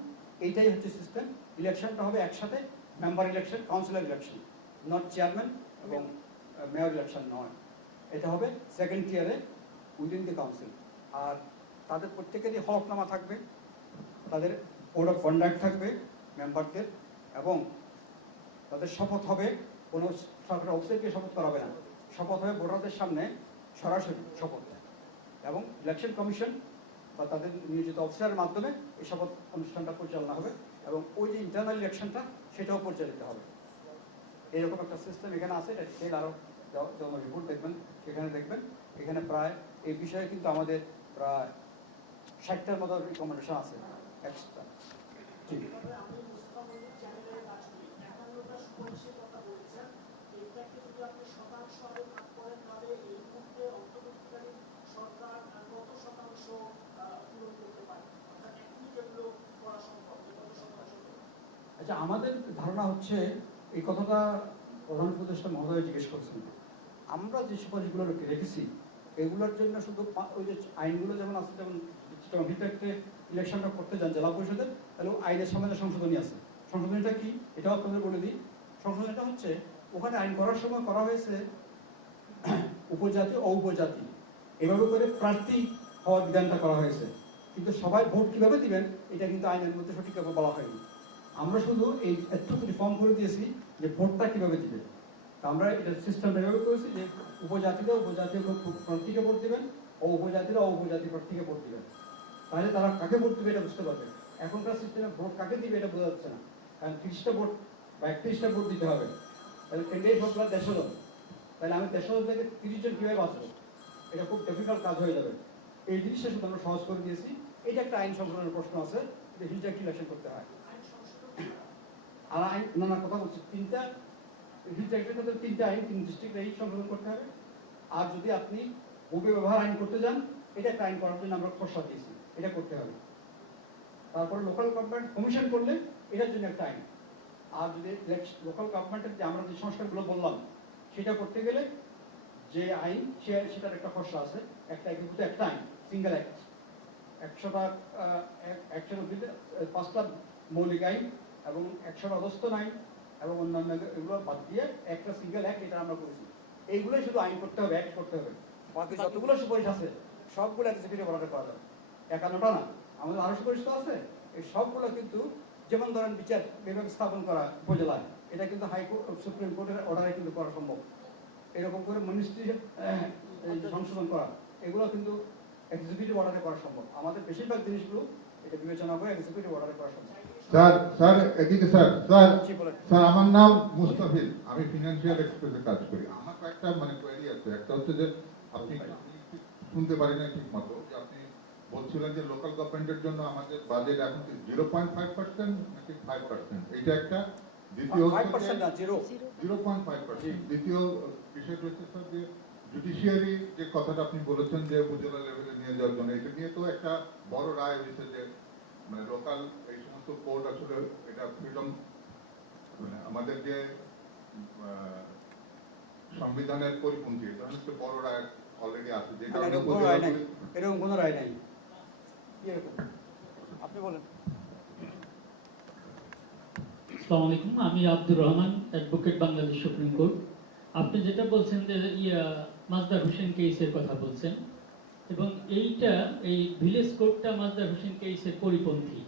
এইটাই হচ্ছে সিস্টেম। ইলেকশনটা হবে একসাথে, member election, councillor election, not chairman এবং মেয়র ইলেকশন নয়। এটা হবে সেকেন্ড টিয়ারে উইদিন দি কাউন্সিল। আর তাদের প্রত্যেকেরই হলফনামা থাকবে, তাদের কোড অফ কন্ডাক্ট থাকবে মেম্বারদের, এবং তাদের শপথ হবে। কোনো সরকারি অফিসারকে শপথ করাবে না, শপথ হবে ভোটারদের সামনে সরাসরি শপথ। এবং ইলেকশন কমিশন বা তাদের নিয়োজিত অফিসারের মাধ্যমে এই শপথ অনুষ্ঠানটা পরিচালনা হবে এবং ওই যে ইন্টারনাল ইলেকশনটা সেটাও পরিচালিত হবে। এরকম একটা সিস্টেম এখানে আছে। এটা ডিটেল আরও রিপোর্ট দেখবেন, সেখানে দেখবেন। এখানে প্রায় এই বিষয়ে কিন্তু আমাদের প্রায় 60টার মতো রিকমেন্ডেশন আছে এক্সট্রা। ঠিক আচ্ছা, আমাদের ধারণা হচ্ছে, এই কথাটা প্রধান উপদেষ্টা মহোদয় জিজ্ঞেস করেছেন, আমরা যে সুপারিশগুলো রেখেছি এগুলোর জন্য শুধু ওই যে আইনগুলো যেমন আছে, যেমন ভিতরে ইলেকশনটা করতে যান জেলা পরিষদের, তাহলে আইনের সামনে সংশোধনী আছে। সংশোধনীটা কি এটাও আপনাদের বলে দিই। সংশোধনীটা হচ্ছে, ওখানে আইন করার সময় করা হয়েছে উপজাতি ও উপজাতি এভাবে করে প্রার্থী হওয়ার বিধানটা করা হয়েছে, কিন্তু সবাই ভোট কিভাবে দিবেন এটা কিন্তু আইনের মধ্যে সঠিকভাবে বলা হয়নি। আমরা শুধু এই একটু রিফর্ম করে দিয়েছি যে ভোটটা কিভাবে দিবে। আমরা এটা সিস্টেমটা এভাবে করেছি যে উপজাতিরা উপজাতীয় প্রার্থীকে ভোট দেবেন ও উপজাতিরা উপজাতি প্রার্থীকে ভোট দেবেন। তাহলে তারা কাকে ভোট দেবে এটা বুঝতে পারবে। এখনকার সিস্টেমে ভোট কাকে দিবে এটা বোঝা যাচ্ছে না, কারণ 30টা ভোট বা 31টা ভোট দিতে হবে। তাহলে ক্যান্ডিডেট ভোট বা 150 জন, তাহলে আমি 150 জন থেকে 30 জন কীভাবে বাঁচবো? এটা খুব ডিফিকাল্ট কাজ হয়ে যাবে। এই জিনিসটা শুধু আমরা সহজ করে দিয়েছি। এটা একটা আইন সংশোধনের প্রশ্ন আছে যে হিজড়া ইলেকশন করতে হয়। আর আইন নানা কথা বলছি, 3টা আইন 3 ডিস্ট্রিক্টে এই সংশোধন করতে হবে। আর যদি আপনি ভূমি ব্যবহার আইন করতে যান, এটা একটা আইন করার জন্য আমরা খসড়া দিয়েছি, এটা করতে হবে। তারপরে লোকাল গভর্নমেন্ট কমিশন করলে এটার জন্য একটা আইন। আর যদি লোকাল গভর্নমেন্টের যে আমরা যে সংস্কারগুলো বললাম সেটা করতে গেলে যে আইন, সেটার একটা খসড়া আছে, একটা একীভূত একটা আইন, সিঙ্গেল অ্যাক্ট। 5টা মৌলিক আইন এবং 100টা অধস্তন আইন এবং অন্যান্য এগুলো বাদ দিয়ে একটা সিঙ্গেল অ্যাক্ট, এটা আমরা করেছি। এইগুলোই শুধু আইন করতে হবে, অ্যাক্ট করতে হবে। বাকি যতগুলো সুপারিশ আছে সবগুলো এক্সিকিউটিভ অর্ডারে করা যাবে, 51টা না, আমাদের আরো সুপারিশ তো আছে। এই সবগুলো কিন্তু, যেমন ধরেন বিচার বিভাগ স্থাপন করা উপজেলায়, এটা কিন্তু সুপ্রিম কোর্টের অর্ডারে কিন্তু করা সম্ভব। এরকম করে মিনিস্ট্রি সংশোধন করা, এগুলো কিন্তু এক্সিকিউটিভ অর্ডারে করা সম্ভব। আমাদের বেশিরভাগ জিনিসগুলো এটা বিবেচনা করে এক্সিকিউটিভ অর্ডারে করা সম্ভব। স্যার এদিকে স্যার আমার নাম মুস্তাফিজ, আমি ফিনান্সিয়াল এক্সপ্রেসে কাজ করি। আমার একটা কোয়েরি আছে। একটা হচ্ছে যে আপনি শুনতে পারি না ঠিক মতো, যে আপনি বলছিলেন যে লোকাল গভর্নমেন্টের জন্য আমাদের বাজেট এখন 0.5% নাকি 5%, এটা একটা। দ্বিতীয় 5% না, 0.5%। দ্বিতীয় বিষয় হচ্ছে স্যার যে জুডিশিয়ারি যে কথাটা আপনি বলেছেন যে উপজেলা লেভেলে নিয়ে যাওয়ার জন্য, এটা নিয়ে তো একটা বড় রায় হয়েছে যে লোকাল এই সমস্ত কোর্ট আসলে এটা ফ্রিডম, আমাদের যে সংবিধানের পরিপন্থী, এটা হচ্ছে বড় রায় অলরেডি আছে, যে কারণে এরকম কোনো রায় নাই। আপনি বলেন। আসসালামু আলাইকুম, আমি Abdur Rahman, advocate, Bangladesh supreme court. আপনি যেটা বলছেন যে মাজদার হোসেন কেসের কথা বলছেন, এবং এই ভিলেজ কোর্টটা মাজদার হোসেন কেসের পরিপন্থী।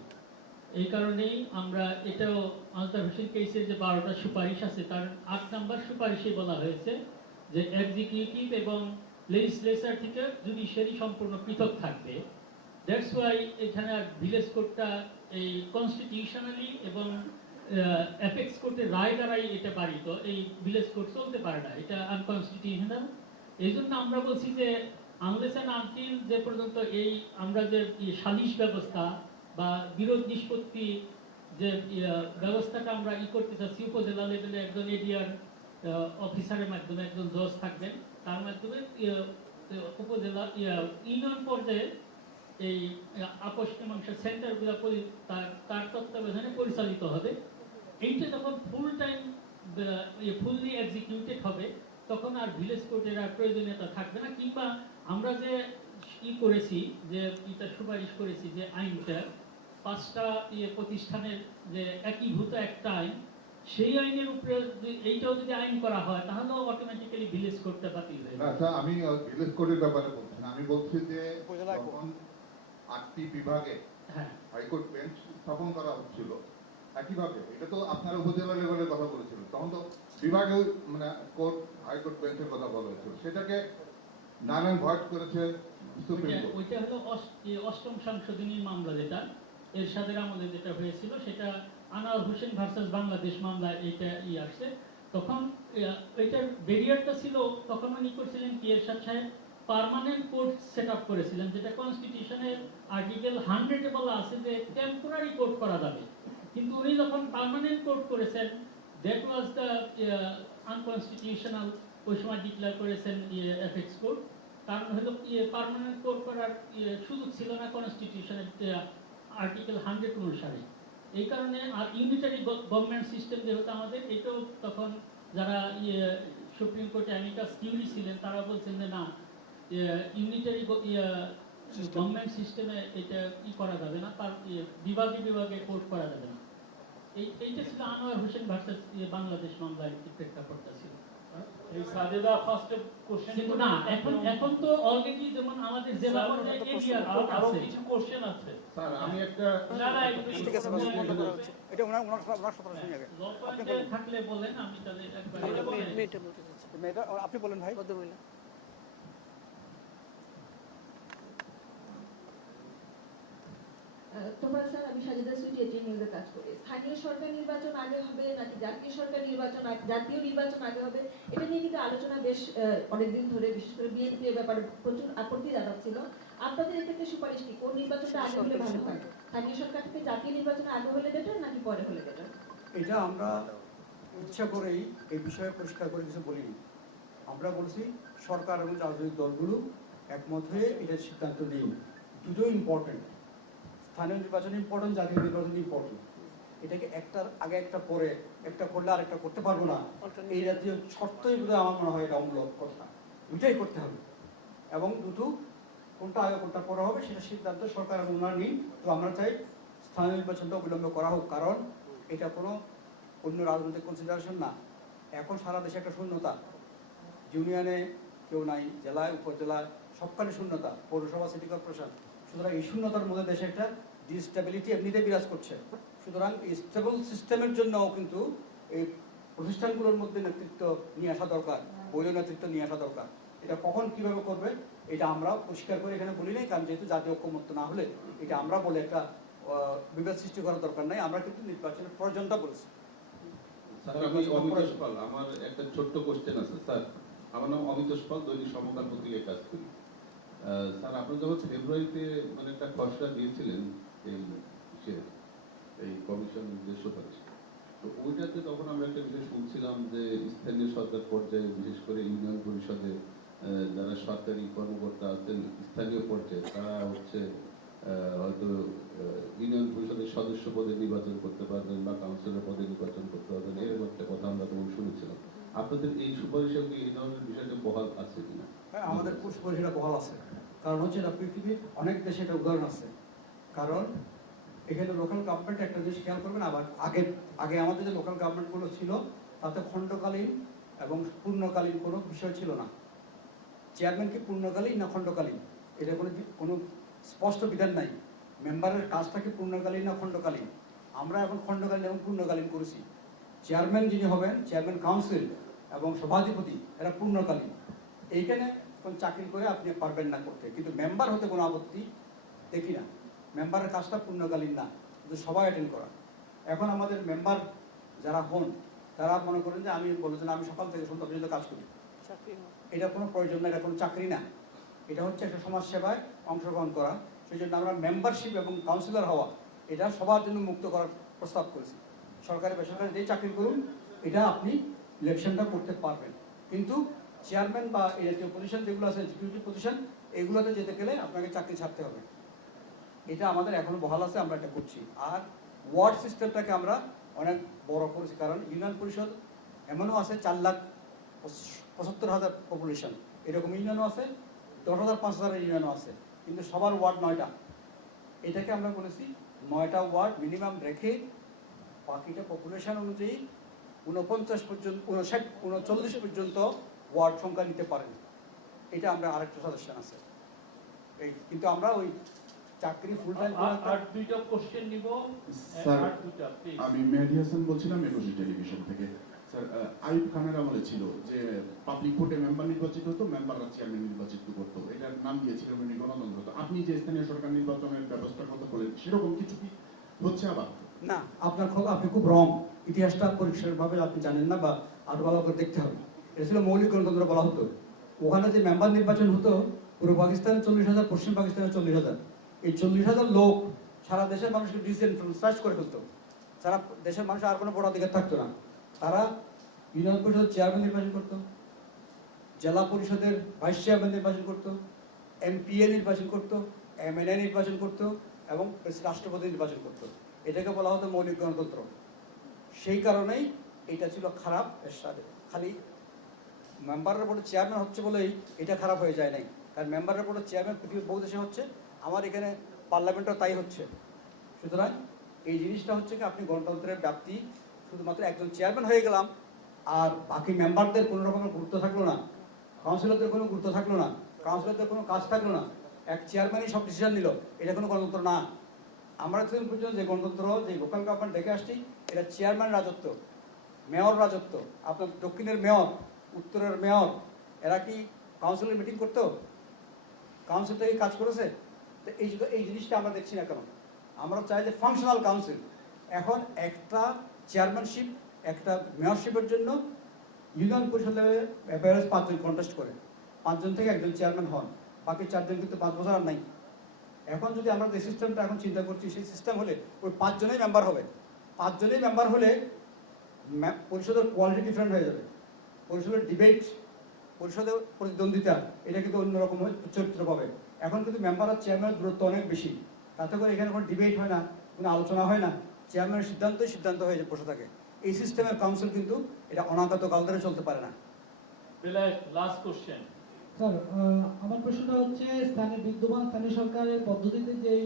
এই কারণেই আমরা এটাও মাজদার হোসেন কেসের যে 12টা সুপারিশ আছে, তার 8 নম্বর সুপারিশে বলা হয়েছে যে এক্সিকিউটিভ এবং লেজিসলেচার থেকে জুডিশিয়ারি সম্পূর্ণ পৃথক থাকবে। দ্যাটস ওয়াই এখানে ভিলেজ কোর্টটা এই কনস্টিটিউশনালি এবং অ্যাপেক্স কোর্টের রায় দ্বারাই এটা পারিত, এই ভিলেজ কোর্ট চলতে পারে না, এটা আনকনস্টিটিউশনাল। এই জন্য আমরা বলছি যে আনলেস এন্ড আনটিল যে পর্যন্ত এই আমরা যে সালিশ ব্যবস্থা বা বিরোধ নিষ্পত্তি যে ব্যবস্থাটা আমরা করতে চাচ্ছি, উপজেলা লেভেলে একজন এডিআর অফিসারের মাধ্যমে একজন জজ থাকবেন, তার মাধ্যমে উপজেলা ইউনিয়ন পর্যায়ে এই আপোষ মীমাংসা সেন্টারগুলো তার তত্ত্বাবধানে পরিচালিত হবে। এইটা যখন ফুল টাইম ফুললি এক্সিকিউটেড হবে, তখন আর ভিলেজ কোর্টের আর প্রয়োজনীয়তা থাকবে না। কিংবা আমরা যে করেছি, যে এটা সুপারিশ করেছি যে আইনটা 5টা প্রতিষ্ঠানের যে একীভূত একটা আইন, সেই আইনের উপরে এইটাও যদি আইন করা হয়, তাহলে অটোমেটিক্যালি ভিলেজ কোর্টটা বাতিল হয়ে যাবে। আচ্ছা, আমি ভিলেজ কোর্টের ব্যাপারে বলছি না, আমি বলছি যে যখন 8টি বিভাগে হাইকোর্ট বেঞ্চ স্থাপন করা হচ্ছিল, একইভাবে এটা তো আপনার উপজেলা লেভেলের কথা বলেছিল, তখন তো বিভাগে কোর্ট হাইকোর্ট বেঞ্চের কথা বলা হয়েছিল, সেটাকে নানান ভয়েড করেছে সুপ্রিম কোর্ট। ওইটা হলো 8ম সংশোধনী মামলা, যেটা এরশাদের আমলে যেটা হয়েছিল, সেটা আনোয়ার হোসেন ভার্সাস বাংলাদেশ মামলা, এইটা আসছে। তখন এটার ব্যারিয়ারটা ছিল, তখন উনি করছিলেন কি, এরশাদ সাহেব পার্মানেন্ট কোর্ট সেট আপ করেছিলেন, যেটা কনস্টিটিউশনের আর্টিকেল 100-এ বলা আছে যে টেম্পোরারি কোর্ট করা যাবে। কিন্তু উনি যখন পার্মানেন্ট কোর্ট করেছেন, দ্যাট ওয়াজ দ্য আনকনস্টিটিউশনাল, ওই সময় ডিক্লেয়ার করেছেন এফেক্স কোর্ট। কারণ হলো পার্মানেন্ট কোর্ট করার সুযোগ ছিল না কনস্টিটিউশনের আর্টিকেল 100 অনুসারে। এই কারণে আর ইউনিটারি গভর্নমেন্ট সিস্টেম যেহেতু আমাদের, এটাও তখন যারা সুপ্রিম কোর্টে অ্যামিকাস কিউরি ছিলেন, তারা বলছেন যে না, ইউনিটারি গভর্নমেন্ট সিস্টেমে এটা করা যাবে না, তার বিভাগে বিভাগে কোর্ট করা যাবে না। এইটা ছিল আনোয়ার হোসেন ভার্সাস বাংলাদেশ মামলার প্রেক্ষাপটটা ছিল। এই সাজেদা ফার্স্ট কোশ্চেন, কিন্তু না, এখন তো অলরেডি যেমন আমাদের জেলা পর্যায়ে এরিয়া আরো কিছু কোশ্চেন আছে। স্যার আমি একটা ঠিক আছে, বন্ধ করা হচ্ছে। এটা ওনার সাথে শুনি আগে। আপনি থাকলে বলেন, আমি তাদের একবার মেয়েটা আপনি বলেন ভাই। তোমরা স্যার, আমি সাজিদা সুইটি, এটি নিউজে কাজ করি। স্থানীয় সরকার নির্বাচন আগে হবে নাকি জাতীয় সরকার নির্বাচন, জাতীয় নির্বাচন আগে হবে, এটা নিয়ে কিন্তু আলোচনা বেশ অনেকদিন ধরে, বিশেষ করে বিএনপি এর ব্যাপারে প্রচুর আপত্তি জানাচ্ছিল। আপনাদের এক্ষেত্রে সুপারিশ কি, কোন নির্বাচনটা আগে হলে ভালো হয়? স্থানীয় সরকার থেকে জাতীয় নির্বাচন আগে হলে বেটার নাকি পরে হলে বেটার? এটা আমরা ইচ্ছা করেই এই বিষয়ে পরিষ্কার করে কিছু বলিনি। আমরা বলছি সরকার এবং রাজনৈতিক দলগুলো একমত হয়ে এটার সিদ্ধান্ত নিন। দুটো ইম্পর্টেন্ট, স্থানীয় নির্বাচন ইম্পর্টেন্ট, জাতীয় নির্বাচন ইম্পর্টেন্ট। এটাকে একটার আগে একটা পরে, একটা করলে আর একটা করতে পারবো না, এই জাতীয় শর্তই বোধহয় আমার মনে হয় এটা অমূলক কথা। দুটাই করতে হবে, এবং দুটো কোনটা আগে কোনটা পরে হবে সেটা সিদ্ধান্ত সরকার এবং ওনারা নিন। তো আমরা চাই স্থানীয় নির্বাচনটা অবিলম্বে করা হোক, কারণ এটা কোনো অন্য রাজনৈতিক কনসিডারেশন না। এখন সারা দেশে একটা শূন্যতা, ইউনিয়নে কেউ নাই, জেলায় উপজেলায় সবখানে শূন্যতা, পৌরসভা সিটি কর্পোরেশন। সুতরাং এই শূন্যতার মধ্যে দেশে একটা ডিস্টেবিলিটি এমনিতে বিরাজ করছে। সুতরাং এই স্টেবল সিস্টেমের জন্যও কিন্তু এই প্রতিষ্ঠানগুলোর মধ্যে নেতৃত্ব নিয়ে আসা দরকার, বৈধ নেতৃত্ব নিয়ে আসা দরকার। এটা কখন কিভাবে করবে এটা আমরা পরিষ্কার করে এখানে বলি নাই, কারণ যেহেতু জাতীয় ঐক্যমত্য না হলে এটা আমরা বলে একটা বিভেদ সৃষ্টি করার দরকার নাই। আমরা কিন্তু নির্বাচনের প্রয়োজনটা বলেছি। স্যার আমি অমিতোষ পাল, আমার একটা ছোট্ট কোশ্চেন আছে স্যার। আমার নাম অমিতোষ পাল, দৈনিক সমকাল পত্রিকায় কাজ করি। স্যার আপনি যখন ফেব্রুয়ারিতে মানে একটা খসড়া দিয়েছিলেন এই কমিশনের যে সুপারিশ, তো ওইটাতে তখন আমরা একটা বিষয় শুনছিলাম যে স্থানীয় সরকার পর্যায়ে বিশেষ করে ইউনিয়ন পরিষদে যারা সরকারি কর্মকর্তা আছেন স্থানীয় পর্যায়ে তারা হচ্ছে হয়তো ইউনিয়ন পরিষদের সদস্য পদে নির্বাচন করতে পারবেন বা কাউন্সিলর পদে নির্বাচন করতে পারবেন, এরকম একটা কথা আমরা তখন শুনেছিলাম। আপনাদের এই সুপারিশে কি এই ধরনের বিষয়টা বহাল আছে কিনা? হ্যাঁ, আমাদের সুপারিশটা বহাল আছে। কারণ হচ্ছে এটা পৃথিবীর অনেক দেশে এটা উদাহরণ আছে। কারণ এখানে লোকাল গভর্নমেন্ট একটা জিনিস খেয়াল করবেন, আবার আগে আমাদের যে লোকাল গভর্নমেন্টগুলো ছিল তাতে খণ্ডকালীন এবং পূর্ণকালীন কোনো বিষয় ছিল না। চেয়ারম্যান কি পূর্ণকালীন না খণ্ডকালীন এটা কোনো স্পষ্ট বিধান নাই। মেম্বারের কাজটা কি পূর্ণকালীন না খণ্ডকালীন? আমরা এখন খণ্ডকালীন এবং পূর্ণকালীন করেছি। চেয়ারম্যান যিনি হবেন, চেয়ারম্যান কাউন্সিল এবং সভাধিপতি এরা পূর্ণকালীন। এইখানে কোন চাকরি করে আপনি পারবেন না করতে, কিন্তু মেম্বার হতে কোনো আপত্তি দেখি না। মেম্বারের কাজটা পূর্ণকালীন না, কিন্তু সবাই অ্যাটেন্ড করা। এখন আমাদের মেম্বার যারা হন তারা মনে করেন যে আমি বলেছেন আমি সকাল থেকে সন্ধ্যা পর্যন্ত কাজ করি, এটা কোনো প্রয়োজন না, এটা কোনো চাকরি না, এটা হচ্ছে একটা সমাজ সেবায় অংশগ্রহণ করা। সেই জন্য আমরা মেম্বারশিপ এবং কাউন্সিলর হওয়া এটা সবার জন্য মুক্ত করার প্রস্তাব করেছি। সরকারি বেসরকারি যে চাকরি করুন এটা আপনি ইলেকশনটা করতে পারবেন, কিন্তু চেয়ারম্যান বা এই জাতীয় পজিশন যেগুলো আছে এক্সিকিউটিভ পজিশন এগুলোতে যেতে গেলে আপনাকে চাকরি ছাড়তে হবে। এটা আমাদের এখনো বহাল আছে, আমরা এটা করছি। আর ওয়ার্ড সিস্টেমটাকে আমরা অনেক বড় করেছি, কারণ ইউনিয়ন পরিষদ এমনও আছে 4,75,000 পপুলেশন, এরকম ইউনিয়নও আছে, 10,000 5,000 ইউনিয়নও আছে, কিন্তু সবার ওয়ার্ড 9টা। এটাকে আমরা বলেছি 9টা ওয়ার্ড মিনিমাম রেখে বাকিটা পপুলেশন অনুযায়ী 49 পর্যন্ত 39 পর্যন্ত ওয়ার্ড সংখ্যা নিতে পারেন। এটা আমরা আরেকটা সাজেশন আছে এই, কিন্তু আমরা ওই চাকরি ফুল টাইম আর দুইটা কোশ্চেন নিব স্যার। আর দুইটা প্লিজ। আমি মেহেদী হাসান বলছিলাম 21 টেলিভিশন থেকে। স্যার আইয়ুব খানের আমলে ছিল যে পাবলিক ভোটে মেম্বার নির্বাচিত হতো, মেম্বাররা চেয়ারম্যান নির্বাচিত করতো, এটার নাম দিয়েছিল মিনি গণতন্ত্র। তো আপনি যে স্থানীয় সরকার নির্বাচনের ব্যবস্থার কথা বলেন সেরকম কিছু কি হচ্ছে আবার? না, আপনি খুব রং, ইতিহাসটা পরিষ্কারভাবে আপনি জানেন না বা আরো ভালো করে দেখতে হবে। এটা ছিল মৌলিক গণতন্ত্র বলা হতো। ওখানে যে মেম্বার নির্বাচন হতো পূর্ব পাকিস্তানে 40,000, পশ্চিম পাকিস্তানে 40,000। এই 40,000 লোক সারা দেশের মানুষকে ডিসেন্ট্রালাইজ করে ফেলতো। সারা দেশের মানুষ আর কোনো ভোটাধিকার থাকতো না। তারা ইউনিয়ন পরিষদের চেয়ারম্যান নির্বাচন করতো, জেলা পরিষদের ভাইস চেয়ারম্যান নির্বাচন করতো, এমপিএ নির্বাচন করতো, এমএনএ নির্বাচন করতো এবং রাষ্ট্রপতি নির্বাচন করতো। এটাকে বলা হতো মৌলিক গণতন্ত্র। সেই কারণেই এটা ছিল খারাপ। এর সাথে খালি মেম্বারের বোর্ডে চেয়ারম্যান হচ্ছে বলেই এটা খারাপ হয়ে যায় নাই, কারণ মেম্বারের বোর্ডে চেয়ারম্যান পৃথিবীর বহু দেশে হচ্ছে, আমার এখানে পার্লামেন্টও তাই হচ্ছে। সুতরাং এই জিনিসটা হচ্ছে কি আপনি গণতন্ত্রের ব্যাপ্তি শুধুমাত্র একজন চেয়ারম্যান হয়ে গেলাম আর বাকি মেম্বারদের কোনো রকমের গুরুত্ব থাকলো না, কাউন্সিলরদের কোনো গুরুত্ব থাকলো না, কাউন্সিলরদের কোনো কাজ থাকলো না, এক চেয়ারম্যানই সব ডিসিশন নিল, এটা কোনো গণতন্ত্র না। আমরা এতদিন পর্যন্ত যে গণতন্ত্র যে লোকাল গভর্নমেন্ট দেখে আসছি এটা চেয়ারম্যান রাজত্ব, মেয়র রাজত্ব। আপনার দক্ষিণের মেয়র, উত্তরের মেয়র, এরা কি কাউন্সিলের মিটিং করতো? কাউন্সিল থেকে কাজ করেছে? তো এই জিনিসটা আমরা দেখছি না কেন? আমরা চাই যে ফাংশনাল কাউন্সিল। এখন একটা চেয়ারম্যানশিপ, একটা মেয়রশিপের জন্য ইউনিয়ন পরিষদে অ্যাভারেজ 5 জন কন্টেস্ট করে, 5 জন থেকে একজন চেয়ারম্যান হন, বাকি 4 জন কিন্তু 5 বছর আর নাই। এখন যদি আমরা যে সিস্টেমটা এখন চিন্তা করছি সেই সিস্টেম হলে ওই 5 জনেই মেম্বার হবে। 5 জনেই মেম্বার হলে পরিষদের কোয়ালিটি ডিফারেন্ট হয়ে যাবে, পরিষদের ডিবেট, পরিষদের প্রতিদ্বন্দ্বিতা এটা কিন্তু অন্যরকম চরিত্র পাবে। এখন কিন্তু মেম্বার আর চেয়ারম্যানের দূরত্ব অনেক বেশি, তাতে করে এখানে কোনো ডিবেট হয় না, কোনো আলোচনা হয় না, চেয়ারম্যানের সিদ্ধান্ত হয়ে বসে থাকে। এই সিস্টেমের কাউন্সিল কিন্তু এটা অনাগত কাল ধরে চলতে পারে না। লাস্ট কোশ্চেন স্যার, আমার প্রশ্নটা হচ্ছে বিদ্যমান স্থানীয় সরকারের পদ্ধতিতে যেই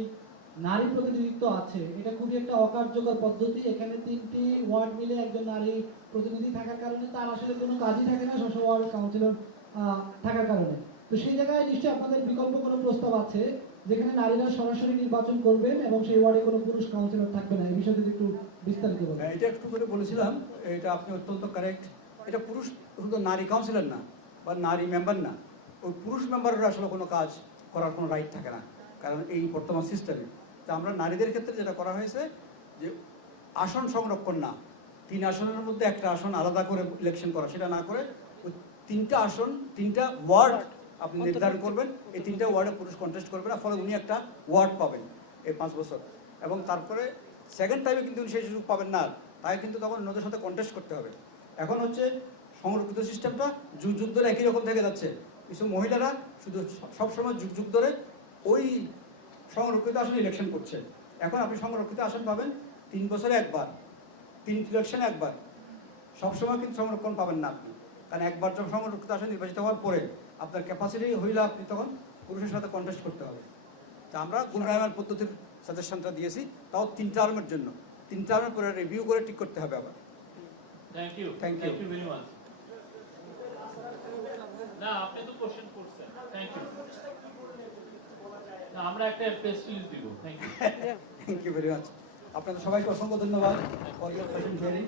নারী প্রতিনিধিত্ব আছে এটা খুবই একটা অকার্যকর পদ্ধতি। এখানে 3টি ওয়ার্ড মিলে একজন নারী প্রতিনিধি থাকার কারণে তার আসলে কোনো কাজই থাকে না, সব ওয়ার্ড কাউন্সিলর থাকার কারণে। তো সেই জায়গায় নিশ্চয়ই আপনাদের বিকল্প কোনো প্রস্তাব আছে যেখানে নারীরা সরাসরি নির্বাচন করবেন এবং সেই ওয়ার্ডে কোনো পুরুষ কাউন্সিলর থাকবে না, এই বিষয়ে যদি একটু বিস্তারিত বলেন। এটা একটু করে বলেছিলাম, এটা আপনি অত্যন্ত কারেক্ট। এটা পুরুষ শুধু নারী কাউন্সিলর না বা নারী মেম্বার না, ওই পুরুষ মেম্বাররা আসলে কোনো কাজ করার কোনো রাইট থাকে না, কারণ এই বর্তমান সিস্টেমে। তা আমরা নারীদের ক্ষেত্রে যেটা করা হয়েছে যে আসন সংরক্ষণ না, 3 আসনের মধ্যে একটা আসন আলাদা করে ইলেকশন করা, সেটা না করে ওই 3টা আসন 3টা ওয়ার্ড আপনি নির্ধারণ করবেন, এই 3টা ওয়ার্ডে পুরুষ কন্টেস্ট করবে না, ফলে উনি একটা ওয়ার্ড পাবেন এই 5 বছর। এবং তারপরে সেকেন্ড টাইমে কিন্তু উনি সেই সুযোগ পাবেন না, তাই কিন্তু তখন অন্যদের সাথে কন্টেস্ট করতে হবে। এখন হচ্ছে সংরক্ষিত সিস্টেমটা যুগ যুগ ধরে একই রকম থেকে যাচ্ছে। কিছু মহিলারা শুধু সবসময় যুগ যুগ ধরে ওই সংরক্ষিত আসনে ইলেকশন করছে। এখন আপনি সংরক্ষিত আসন পাবেন 3 বছরে একবার, 3 ইলেকশনে একবার, সবসময় কিন্তু সংরক্ষণ পাবেন না আপনি, কারণ একবার যখন সংরক্ষিত আসন নির্বাচিত হওয়ার পরে আপনার ক্যাপাসিটি হইলে আপনি তখন পুরুষের সাথে কন্টেস্ট করতে হবে। তা আমরা গুণরায়মান পদ্ধতির সাজেশনটা দিয়েছি, তাও 3 টার্মের জন্য, 3 টার্মের পরে রিভিউ করে ঠিক করতে হবে আবার। Thank you Thank you. Very much. না আপনি তো কোশ্চেন করছেন, থ্যাংক ইউ। না আমরা একটা প্রেস রিলিজ দিব। Thank you. Thank you very much. আপনাদের সবাইকে অসংখ্য ধন্যবাদ ফর ইওর প্রেজেন্ট হিয়ারিং।